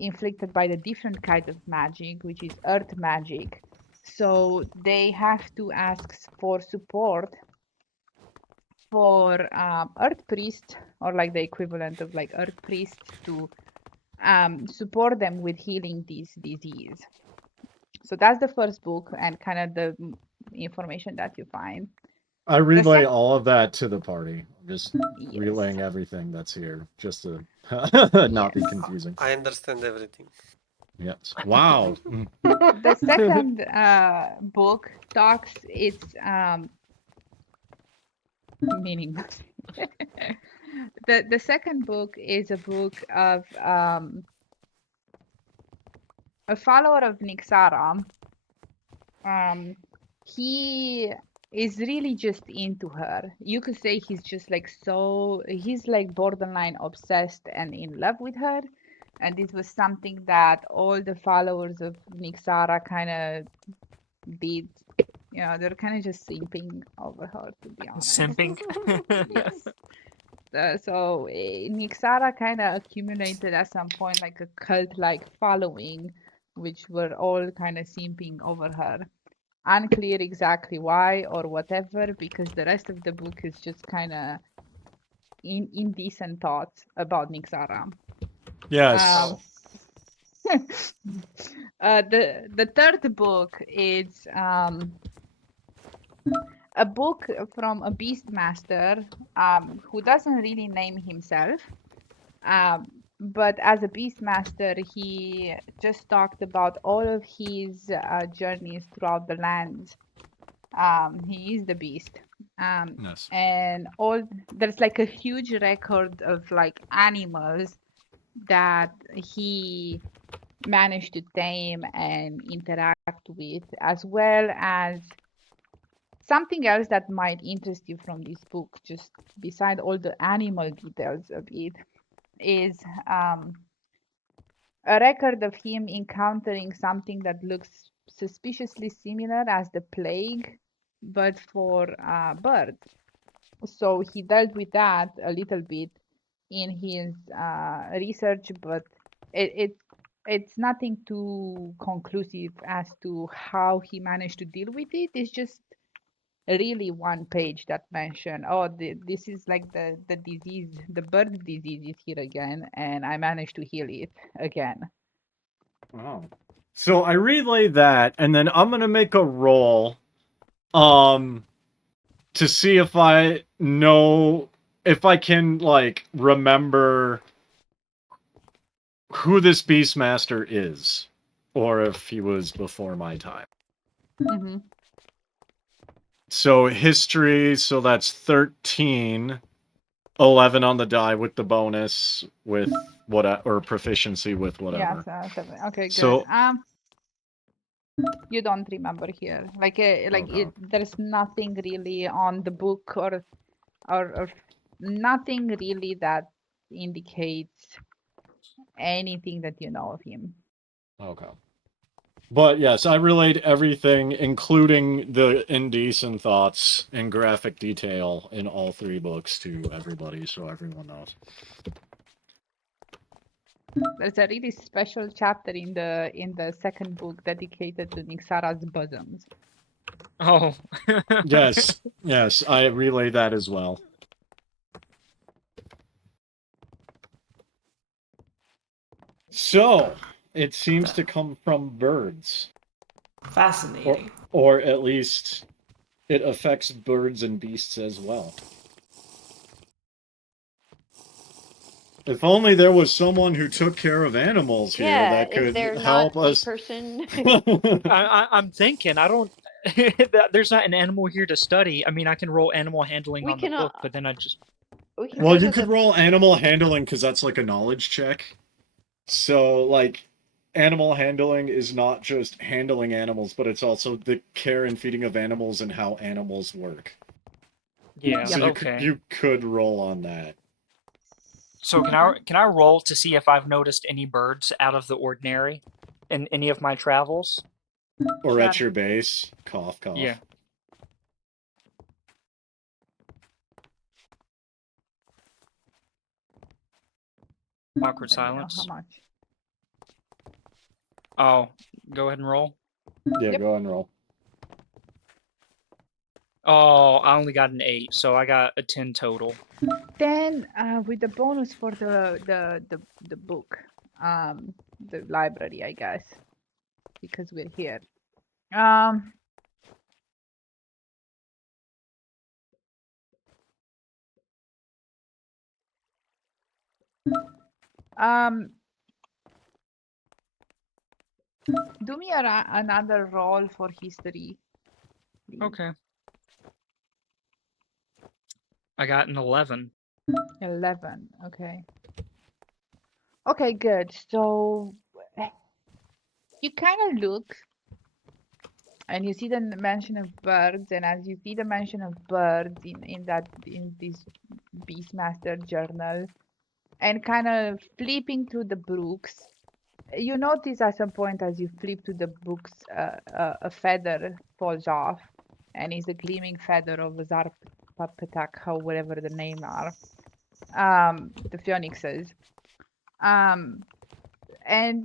inflicted by the different kind of magic, which is earth magic. So they have to ask for support for earth priest, or like the equivalent of like earth priest, to support them with healing this disease. So that's the first book and kind of the information that you find. I relay all of that to the party. Just relaying everything that's here, just to not be confusing. I understand everything. Yes. Wow. The second book talks, it's meaningless. The second book is a book of a follower of Nixara. He is really just into her. You could say he's just like he's like borderline obsessed and in love with her. And this was something that all the followers of Nixara kind of did. They're kind of just simping over her, to be honest. Simping? Yes. So Nixara kind of accumulated at some point like a cult-like following, which were all kind of simping over her. Unclear exactly why or whatever, because the rest of the book is just kind of indecent thoughts about Nixara. Yes. The third book is a book from a Beastmaster who doesn't really name himself. But as a Beastmaster, he just talked about all of his journeys throughout the lands. He is the beast. Yes. And there's like a huge record of like animals that he managed to tame and interact with, as well as something else that might interest you from this book, just beside all the animal details of it, is a record of him encountering something that looks suspiciously similar as the plague, but for birds. So he dealt with that a little bit in his research, but it's nothing too conclusive as to how he managed to deal with it. It's just really one page that mentioned, oh, this is like the disease, the bird disease is here again, and I managed to heal it again. Oh. So I relay that, and then I'm gonna make a roll, to see if I know, if I can, like, remember who this Beastmaster is, or if he was before my time. Mm-hmm. So history, so that's 13, 11 on the die with the bonus, with what, or proficiency with whatever. Yeah, so 7. Okay, good. So- You don't remember here, like Okay. there's nothing really on the book or nothing really that indicates anything that you know of him. Okay. But yes, I relayed everything, including the indecent thoughts in graphic detail in all 3 books to everybody, so everyone knows. There's a really special chapter in the second book dedicated to Nixara's bosoms. Oh. Yes, yes, I relayed that as well. So, it seems to come from birds. Fascinating. Or at least it affects birds and beasts as well. If only there was someone who took care of animals here that Is could there help not us. a person? I'm thinking. I don't. There's not an animal here to study. I mean, I can roll animal handling We on can, the book, but then I just. We can Well, go you to could the- roll animal handling because that's like a knowledge check. So, like, animal handling is not just handling animals, but it's also the care and feeding of animals and how animals work. Yeah. So Okay. you could roll on that. So can I roll to see if I've noticed any birds out of the ordinary in any of my travels? Or at Sure. your base. Cough, cough. Yeah. Awkward Let me know silence. how much. Oh, go ahead and roll. Yeah, Yep. go ahead and roll. Oh, I only got an 8, so I got a 10 total. Then with the bonus for the book, the library, I guess, because we're here. Do me another roll for history. please. Okay. I got an 11. 11. Okay. Okay, good. So you kind of look and you see the mention of birds, and as you see the mention of birds in this Beastmaster journal, and kind of flipping through the books, you notice at some point as you flip to the books, a feather falls off, and it's a gleaming feather of Zarpatak, or whatever the name are, the phoenixes. And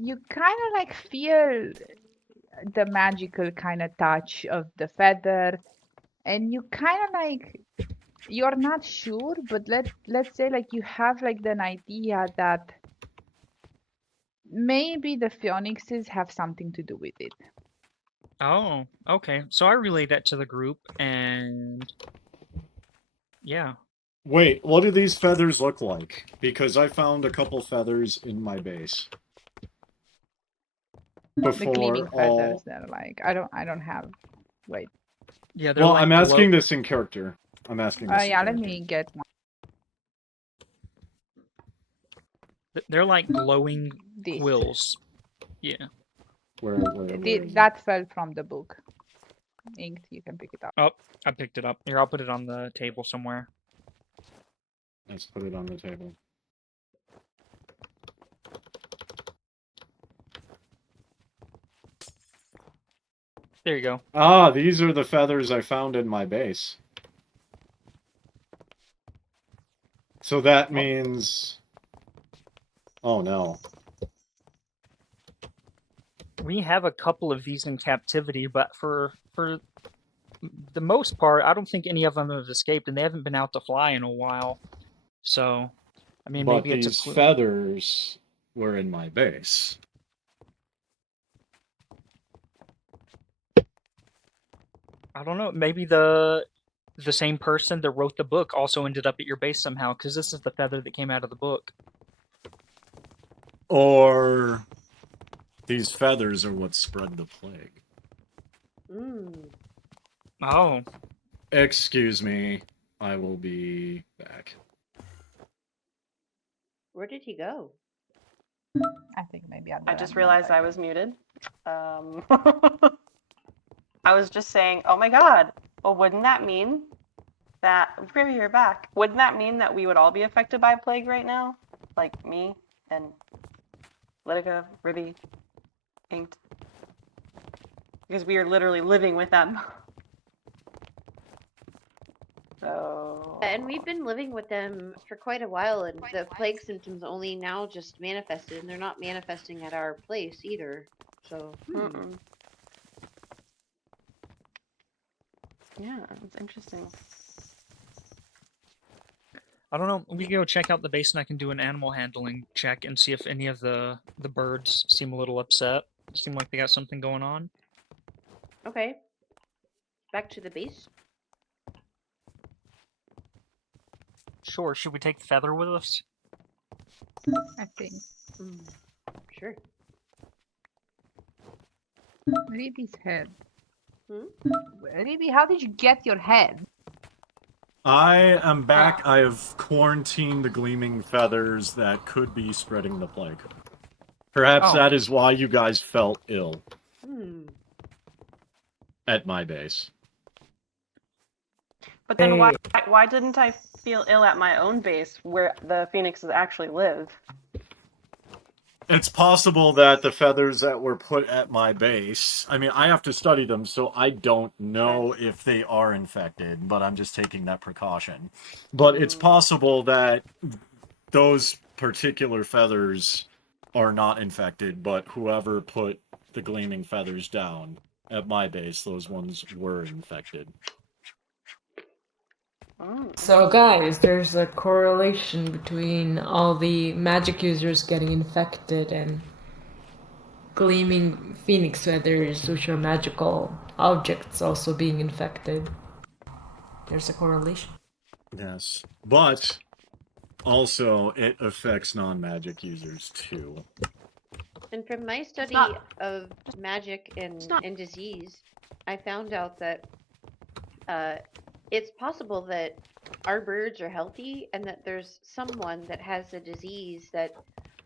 you kind of like feel the magical kind of touch of the feather, and you kind of like, you're not sure, but let's say like you have like an idea that maybe the phoenixes have something to do with it. Oh, okay. So I relayed that to the group, and yeah. Wait, what do these feathers look like? Because I found a couple feathers in my base. The Before gleaming all... feathers, they're like, I don't have. Wait. Yeah, they're Well, like I'm asking this in character. I'm asking this in Yeah, let character. me get one. They're like glowing This. quills. Yeah. Where is it? That fell from the book. Inked, you can pick it up. Oh, I picked it up. Here, I'll put it on the table somewhere. Let's put it on the table. There you go. Ah, these are the feathers I found in my base. So that means... Oh no. We have a couple of these in captivity, but for the most part, I don't think any of them have escaped, and they haven't been out to fly in a while. So, I mean, But maybe it's these a clue. feathers were in my base. I don't know. Maybe the same person that wrote the book also ended up at your base somehow, because this is the feather that came out of the book. Or these feathers are what spread the plague. Mm. Oh, Excuse me, I will be back. Where did he go? I think maybe I just realized I was muted. I was just saying, oh my god, well, wouldn't that mean that, Ribby, you're back. Wouldn't that mean that we would all be affected by plague right now? Like me and Litica, Ribby, Inked. Because we are literally living with them. So... And we've been living with them for quite a while, and the plague symptoms only now just manifested, and they're not manifesting at our place either. So, Mm-mm. Yeah, it's interesting. I don't know. We can go check out the base, and I can do an animal handling check and see if any of the birds seem a little upset. Seem like they got something going on. okay. Back to the base. Sure. Should we take the feather with us? I think. Sure. Ribby's head. Hmm? Ribby, how did you get your head? I am back. I have quarantined the gleaming feathers that could be spreading the plague. Perhaps Oh. that is why you guys felt ill Hmm. at my base. But then why didn't I feel ill at my own base where the phoenixes actually live? It's possible that the feathers that were put at my base, I mean, I have to study them, so I don't know if they are infected, but I'm just taking that precaution. But it's possible that those particular feathers are not infected, but whoever put the gleaming feathers down at my base, those ones were infected. So guys, there's a correlation between all the magic users getting infected and gleaming phoenix feathers, which are magical objects, also being infected. There's a correlation. Yes. But also, it affects non-magic users too. And from my study of magic and disease, I found out that it's possible that our birds are healthy and that there's someone that has a disease that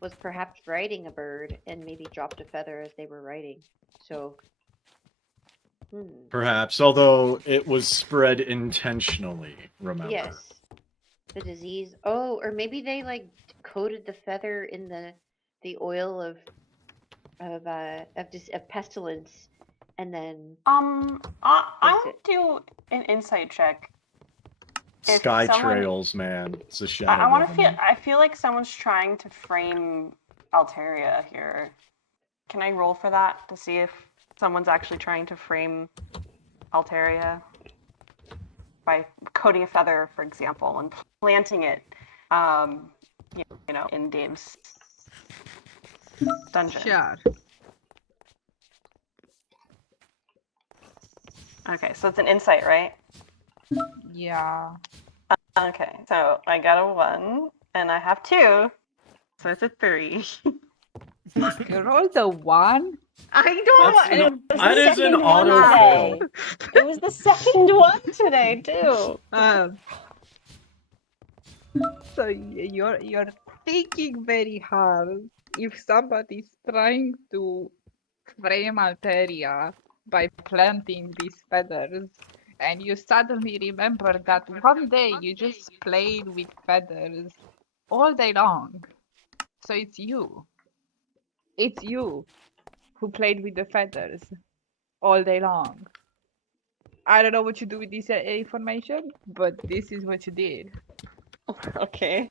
was perhaps riding a bird and maybe dropped a feather as they were riding. So, Perhaps, although it was spread intentionally, remember. yes, the disease. Oh, or maybe they like coated the feather in the oil of pestilence, and then I want to do an insight check. If Sky someone- Trails, man. It's a shadow. I want to government. I feel like someone's trying to frame Altaria here. Can I roll for that to see if someone's actually trying to frame Altaria by coating a feather, for example, and planting it, you know, in Dave's dungeon? Sure. Okay, so it's an insight, right? Yeah. Okay, so I got a 1, and I have 2, so it's a 3. You rolled a 1? I don't. That is an auto fail. It was the second one today too. So you're thinking very hard. If somebody's trying to frame Alteria by planting these feathers, and you suddenly remember that one day you just played with feathers all day long. So it's you. It's you who played with the feathers all day long. I don't know what you do with this information, but this is what you did. Okay.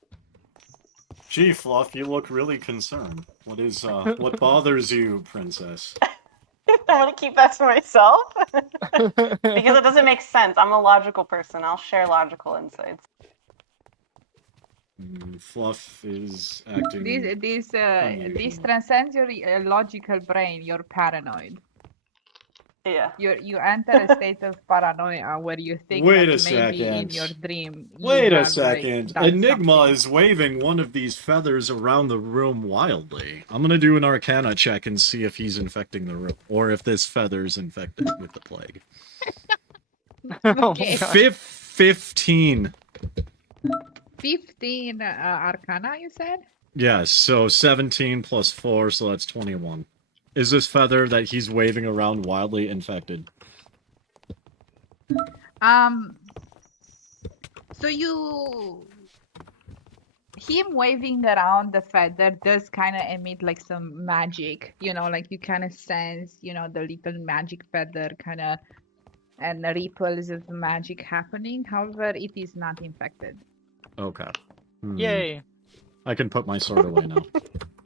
Gee, Fluff, you look really concerned. What is, what bothers you, princess? I'm gonna keep that to myself because it doesn't make sense. I'm a logical person. I'll share logical insights. Fluff is acting. This unusual. transcends your logical brain. You're paranoid. Yeah. You enter a state of paranoia where you think Wait that a maybe in second. your dream. You Wait a have, second. done Enigma something. is waving one of these feathers around the room wildly. I'm gonna do an Arcana check and see if he's infecting the room, or if this feather's infected with the plague. Okay. 15. 15 Arcana, you said? Yes, so 17 plus 4, so that's 21. Is this feather that he's waving around wildly infected? So him waving around the feather does kind of emit like some magic, like you kind of sense, the little magic feather kind of and the ripples of magic happening. However, it is not infected. Okay. Yay! I can put my sword away now.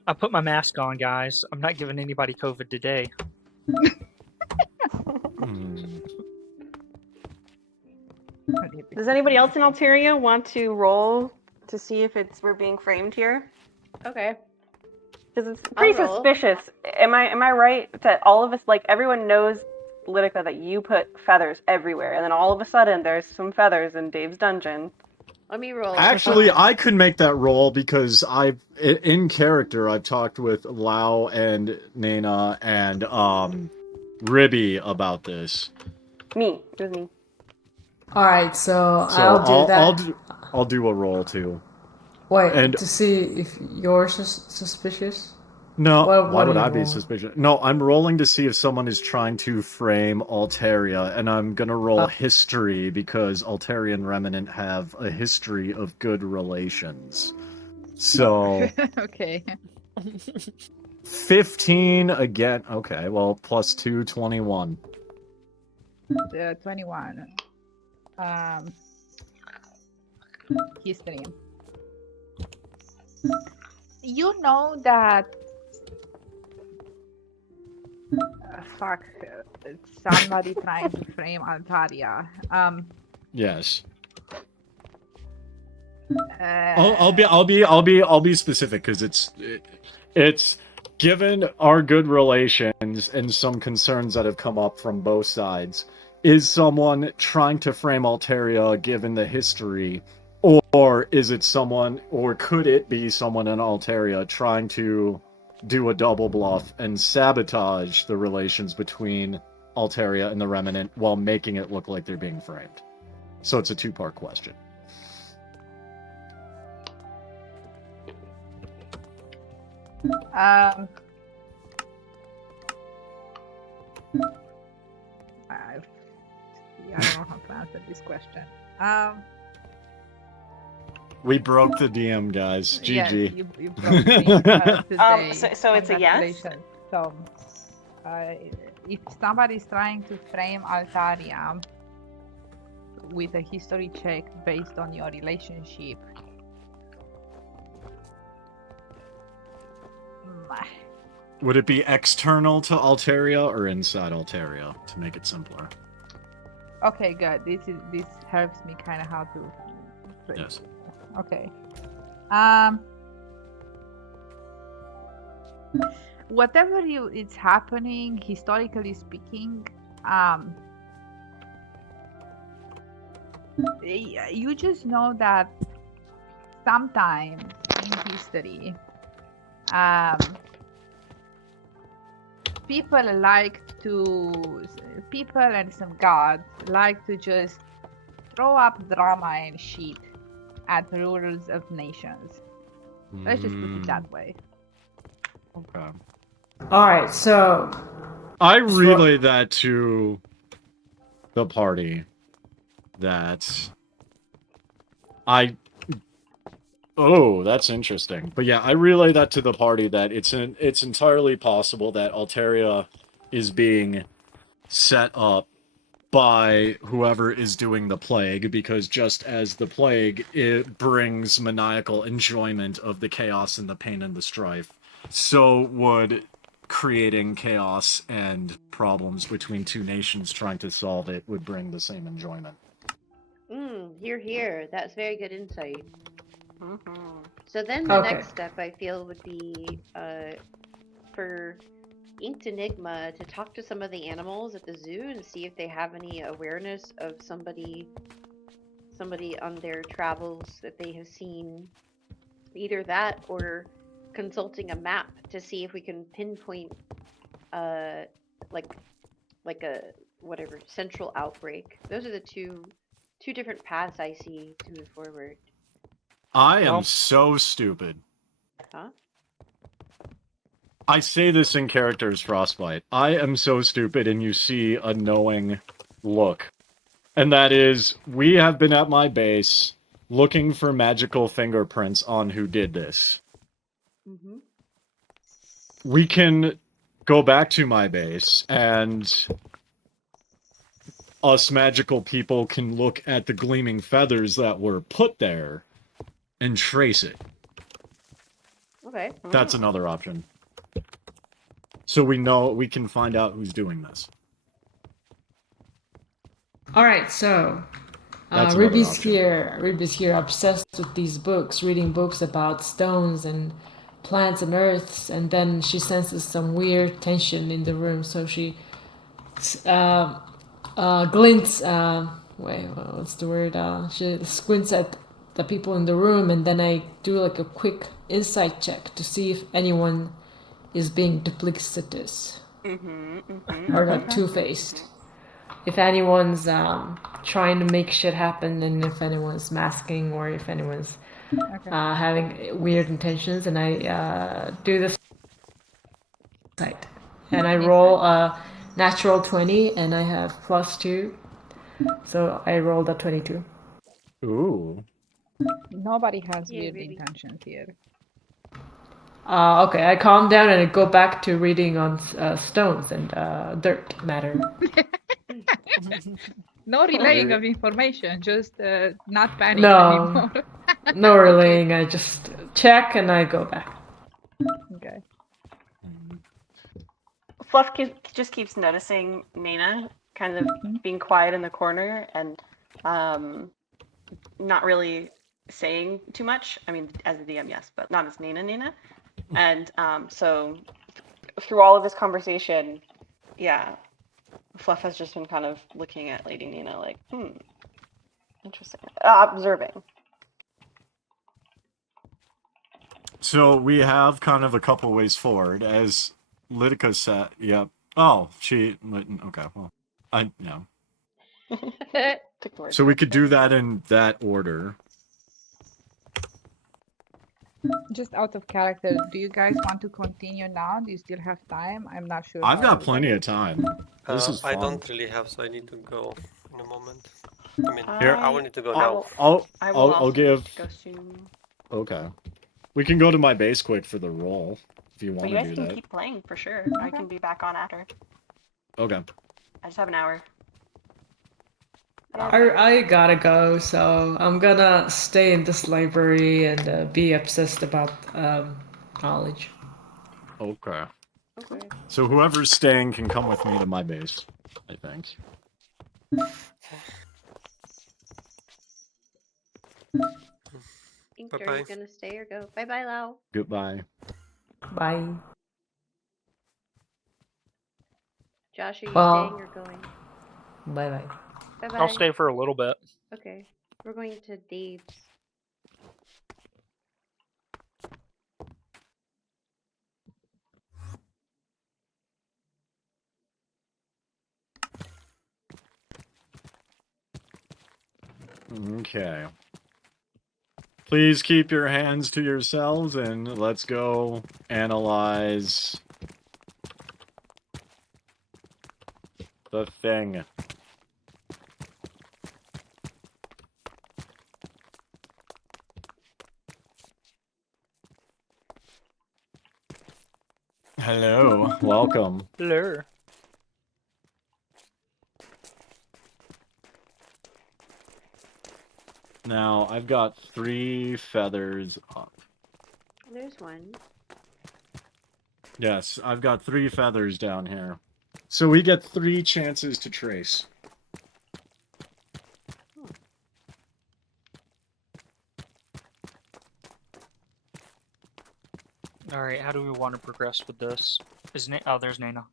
I put my mask on, guys. I'm not giving anybody COVID today. Does anybody else in Alteria want to roll to see if we're being framed here? Okay. Because it's pretty I'll roll. suspicious. Am I right that all of us, like everyone knows, Lidica, that you put feathers everywhere, and then all of a sudden there's some feathers in Dave's dungeon. Let me roll. Actually, I could make that roll because in character, I've talked with Lau and Nana and Ribby about this. Me. It was me. Alright, so So I'll do that. I'll do a roll too. Wait, and- to see if you're suspicious? No, What why are would you I be rolling? suspicious? No, I'm rolling to see if someone is trying to frame Altaria, and I'm gonna roll history because Altaria and Remnant have a history of good relations. So, Okay. 15 again. Okay, well, plus 2, 21. 21. History. You know that somebody trying to frame Altaria. Yes. Uh, I'll be specific because it's given our good relations and some concerns that have come up from both sides. Is someone trying to frame Altaria given the history, or is it someone, or could it be someone in Altaria trying to do a double bluff and sabotage the relations between Altaria and the Remnant while making it look like they're being framed? So it's a two-part question. I don't know how to answer this question. We broke the DM, guys. Yes, GG. you broke me today. So it's a yes? Congratulations. So, if somebody's trying to frame Altaria with a history check based on your relationship, Would it be external to Altaria or inside Altaria to make it simpler? okay, good. This helps me kind of how to. Yes. Okay. Whatever it's happening, historically speaking, you just know that sometime in history, people and some gods like to just throw up drama and shit at rulers of nations. Let's just put it that way. Okay. Alright, so I relay that to the party that Oh, that's interesting. But yeah, I relay that to the party that it's entirely possible that Altaria is being set up by whoever is doing the plague, because just as the plague, it brings maniacal enjoyment of the chaos and the pain and the strife, so would creating chaos and problems between two nations trying to solve it would bring the same enjoyment. Hear, hear. That's very good insight. Mm-hmm. So then the Okay. next step I feel would be for Inked Enigma to talk to some of the animals at the zoo and see if they have any awareness of somebody on their travels that they have seen. Either that or consulting a map to see if we can pinpoint like a whatever central outbreak. Those are the two different paths I see to move forward. I am Well- so stupid. Huh? I say this in characters, Frostbite. I am so stupid, and you see a knowing look. And that is, we have been at my base looking for magical fingerprints on who did this. Mm-hmm. We can go back to my base, and us magical people can look at the gleaming feathers that were put there and trace it. Okay. That's another option. So we know we can find out who's doing this. All right, so That's another Ruby's option. here. Ruby's here, obsessed with these books, reading books about stones and plants and earths, and then she senses some weird tension in the room. So she glints. Wait, what's the word? She squints at the people in the room, and then I do like a quick insight check to see if anyone is being duplicitous or like two-faced. If anyone's trying to make shit happen, and if anyone's masking, or if anyone's having weird intentions, and I do this site, and I roll a natural 20, and I have +2, so I rolled a 22. Ooh. Nobody has Yeah, weird baby. intentions here. Okay, I calm down and I go back to reading on stones and dirt matter. No relaying of information, just not panic No. anymore. No relaying, I just check and I go back. Okay. Fluff just keeps noticing Nina kind of being quiet in the corner and not really saying too much. I mean, as a DM, yes, but not as Nina. And so through all of this conversation, yeah, Fluff has just been kind of looking at Lady Nina like, interesting. Observing. So we have kind of a couple ways forward, as Lytica said. Yep. Oh, she. Okay. Well, yeah. Took the word So for we it. could do that in that order. Just out of character, do you guys want to continue now? Do you still have time? I'm not sure. I've how got everybody- plenty of time. This is I fun. don't really have, so I need to go in a moment. I mean, Here, I will need to go I now. will- I'll I will also give. need to go soon. Okay. We can go to my base quick for the roll if you But want you to guys do can that. keep playing for sure. I can be back on after. Okay. I just have an hour. I gotta go, so I'm gonna stay in this library and be obsessed about knowledge. Okay. Okay. So whoever's staying can come with me to my base, I think. Inked, are Bye-bye. you gonna stay or go? Bye bye, Lau. Goodbye. Bye. Josh, are you Well- staying or going? Bye bye. Bye bye. I'll stay for a little bit. Okay. We're going to Dave's. Okay. Please keep your hands to yourselves and let's go analyze the thing. Hello, welcome. Blur. Now, I've got 3 feathers up. There's one. Yes, I've got 3 feathers down here. So we get 3 chances to trace. All right, how do we want to progress with this? Oh, there's Nana.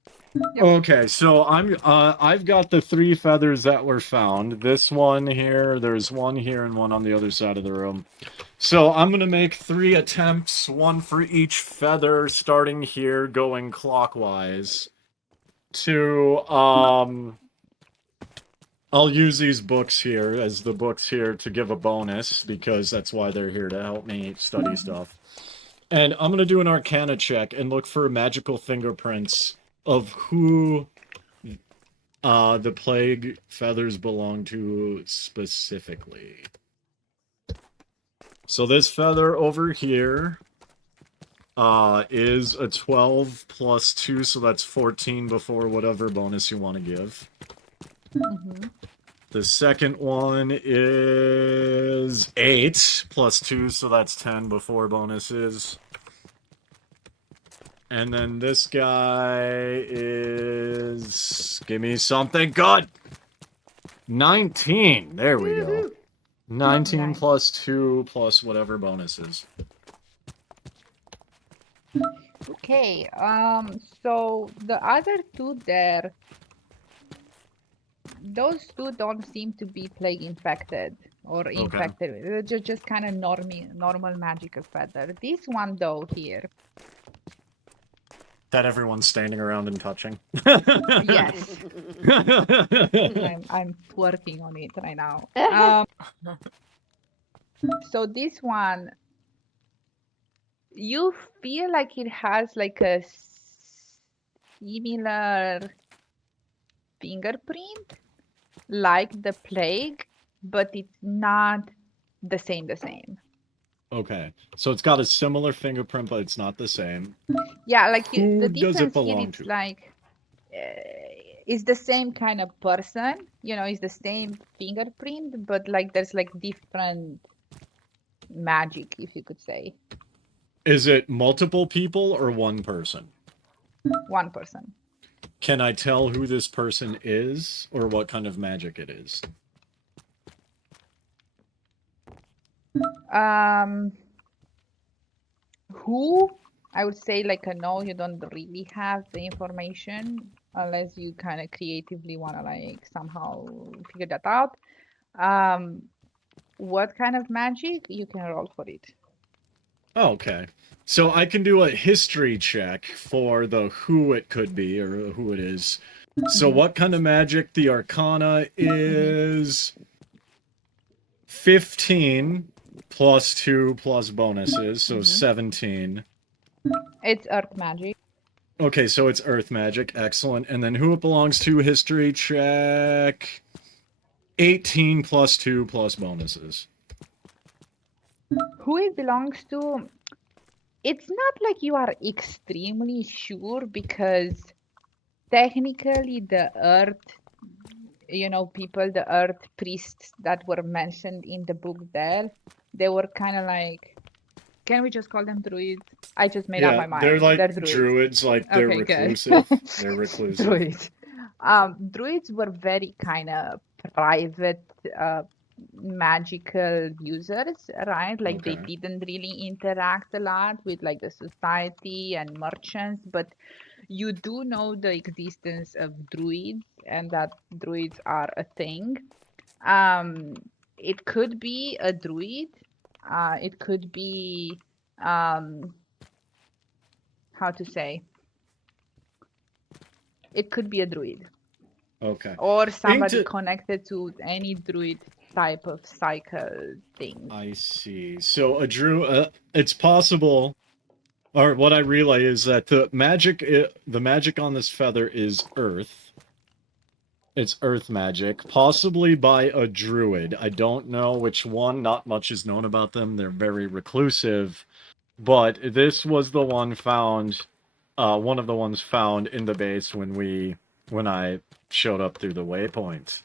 Yep. Okay, so I've got the 3 feathers that were found. This one here, there's one here and one on the other side of the room. So I'm gonna make 3 attempts, 1 for each feather, starting here, going clockwise. To I'll use these books here as the books here to give a bonus because that's why they're here to help me study stuff. And I'm gonna do an Arcana check and look for magical fingerprints of who the plague feathers belong to specifically. So this feather over here is a 12 plus 2, so that's 14 before whatever bonus you want to give. Mm-hmm. The second one is 8 plus 2, so that's 10 before bonuses. And then this guy is... Give me something good! 19! There we go. 19 Nice. plus 2 plus whatever bonuses. Okay, so the other 2 there, those 2 don't seem to be plague infected or infected. They're just kind of normal magical feather. This one though here, That everyone's standing around and touching. yes, I'm working on it right now. So this one, you feel like it has like a similar fingerprint like the plague, but it's not the same. Okay, so it's got a similar fingerprint, but it's not the same. Yeah, like Who the does it difference here, belong it's to? like it's the same kind of person, it's the same fingerprint, but like there's like different magic, if you could say. Is it multiple people or one person? One person. Can I tell who this person is or what kind of magic it is? Who? I would say like a no, you don't really have the information unless you kind of creatively want to like somehow figure that out. What kind of magic? You can roll for it. Oh, okay. So I can do a history check for the who it could be or who it is. So what kind of magic? The Arcana is 15 plus 2 plus bonuses, so 17. It's earth magic. Okay, so it's earth magic. Excellent. And then who it belongs to, history check. 18 plus 2 plus bonuses. Who it belongs to, it's not like you are extremely sure because technically the earth, people, the earth priests that were mentioned in the book there, they were kind of like, can we just call them druids? I just made up my mind. They're like druids. like they're Okay, good. reclusive. They're reclusive. Druids. Druids were very kind of private magical users, right? Like they Okay. didn't really interact a lot with like the society and merchants, but you do know the existence of druids and that druids are a thing. It could be a druid. It could be how to say? It could be a druid. Okay. Or somebody to- connected to any druid type of cycle thing. I see. So it's possible, or what I relay is that the magic on this feather is earth. It's earth magic, possibly by a druid. I don't know which one. Not much is known about them. They're very reclusive. But this was the one found, one of the ones found in the base when I showed up through the waypoint.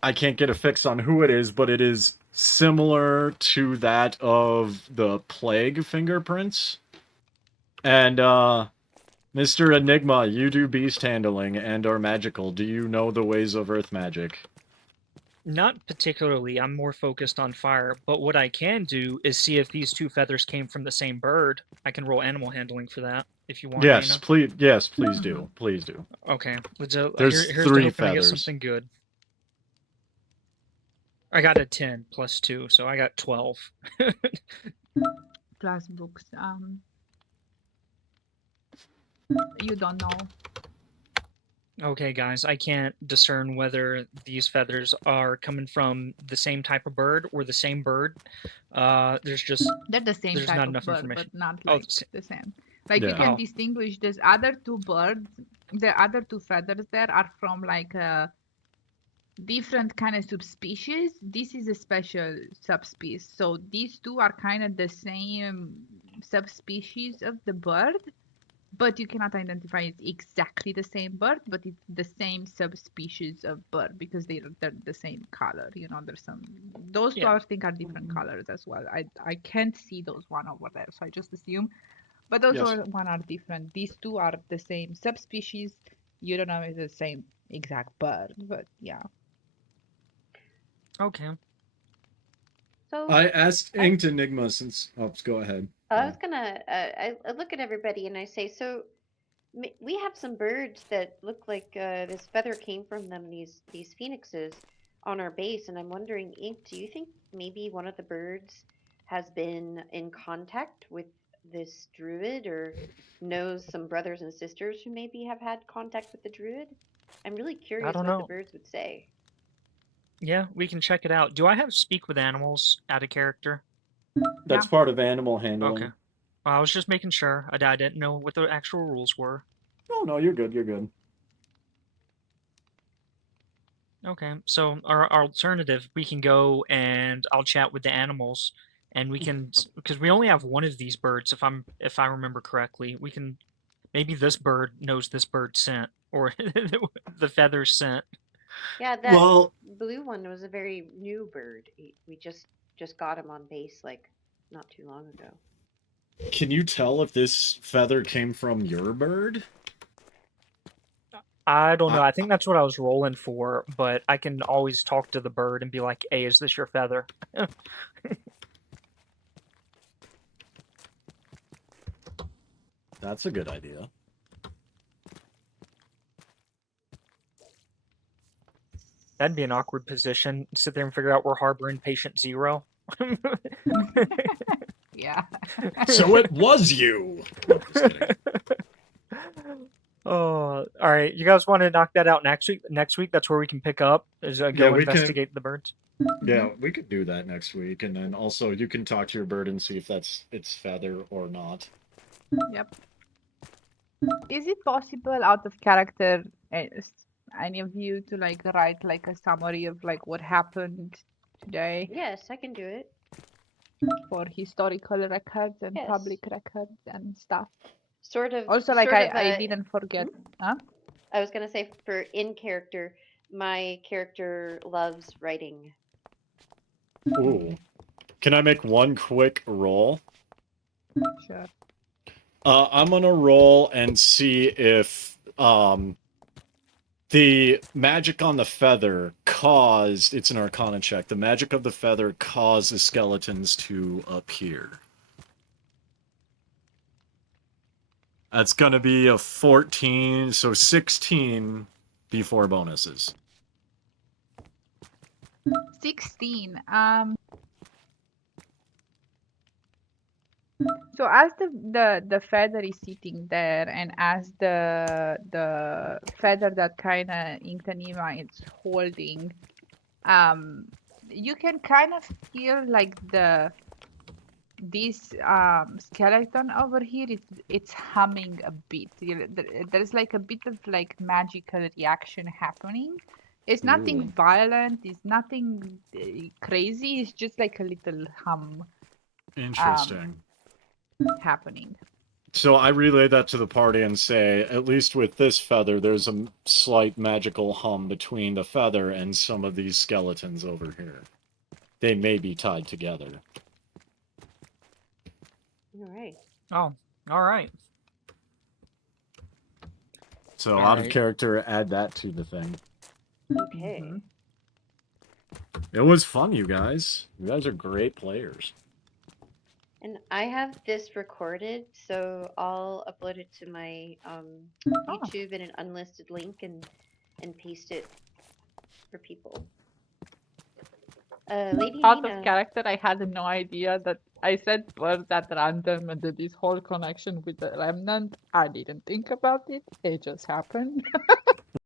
I can't get a fix on who it is, but it is similar to that of the plague fingerprints. And Mr. Enigma, you do beast handling and are magical. Do you know the ways of earth magic? Not particularly. I'm more focused on fire. But what I can do is see if these two feathers came from the same bird. I can roll animal handling for that if you want. Yes, Dana. please. Yes, please do. Please do. Okay. Let's, There's here's 3 to hoping I get feathers. something good. I got a 10 plus 2, so I got 12. Plus books. You don't know. Okay, guys, I can't discern whether these feathers are coming from the same type of bird or the same bird. There's just They're the same there's type not of enough bird, information. but not Oh, like the same. Like you Yeah. can Oh. distinguish these other 2 birds. The other 2 feathers there are from like a different kind of subspecies. This is a special subspecies. So these 2 are kind of the same subspecies of the bird, but you cannot identify it's exactly the same bird, but it's the same subspecies of bird because they're the same color. You know, there's some those 2 Yeah. I think are different colors as well. I can't see those one over there, so I just assume. But those Yes. one are different. These 2 are the same subspecies. You don't know if it's the same exact bird, but yeah. Okay. So I asked Inked Enigma since. Oh, go ahead. I was gonna. I look at everybody and I say, so we have some birds that look like this feather came from them. These phoenixes on our base, and I'm wondering, Ink, do you think maybe one of the birds has been in contact with this druid, or knows some brothers and sisters who maybe have had contact with the druid? I'm really curious don't what know. the birds would say. Yeah, we can check it out. Do I have speak with animals out of character? That's part of animal handling. Okay. Well, I was just making sure. I didn't know what the actual rules were. No, you're good. You're good. Okay, so our alternative, we can go and I'll chat with the animals, and we can, because we only have one of these birds, if I remember correctly. We can, maybe this bird knows this bird's scent, or the feather's scent. Yeah, that Well, blue one was a very new bird. We just got him on base like not too long ago. can you tell if this feather came from your bird? I don't know. I think that's what I was rolling for, but I can always talk to the bird and be like, "Hey, is this your feather?" That's a good idea. That'd be an awkward position. Sit there and figure out we're harboring patient 0. Yeah. So it was you. No, just kidding. Oh, all right. You guys want to knock that out next week? Next week, that's where we can pick up. Is go Yeah, we can- investigate the birds. Yeah, we could do that next week, and then also you can talk to your bird and see if that's its feather or not. Yep. Is it possible out of character, any of you, to like write like a summary of like what happened today Yes, I can do it. for historical records and Yes. public records and stuff? Sort of. Also, like sort of I a- didn't forget. Huh? I was gonna say for in character, my character loves writing. Ooh. Can I make one quick roll? Sure. I'm gonna roll and see if the magic on the feather caused, it's an Arcana check, the magic of the feather caused the skeletons to appear. That's gonna be a 14, so 16 before bonuses. 16. So as the feather is sitting there, and as the feather that kind of Inktanima is holding, you can kind of feel like this skeleton over here, it's humming a bit. There's like a bit of like magical reaction happening. It's nothing Ooh. violent, it's nothing crazy, it's just like a little hum Interesting. happening. So I relay that to the party and say, at least with this feather, there's a slight magical hum between the feather and some of these skeletons over here. They may be tied together. All right. Oh, all right. So All out of right. character, add that to the thing. Okay. Mhm. It was fun, you guys. You guys are great players. And I have this recorded, so I'll upload it to my YouTube in an unlisted link and paste it for people. Lady Out Nina. of character, I had no idea that I said bird at random and did this whole connection with the remnant. I didn't think about it. It just happened.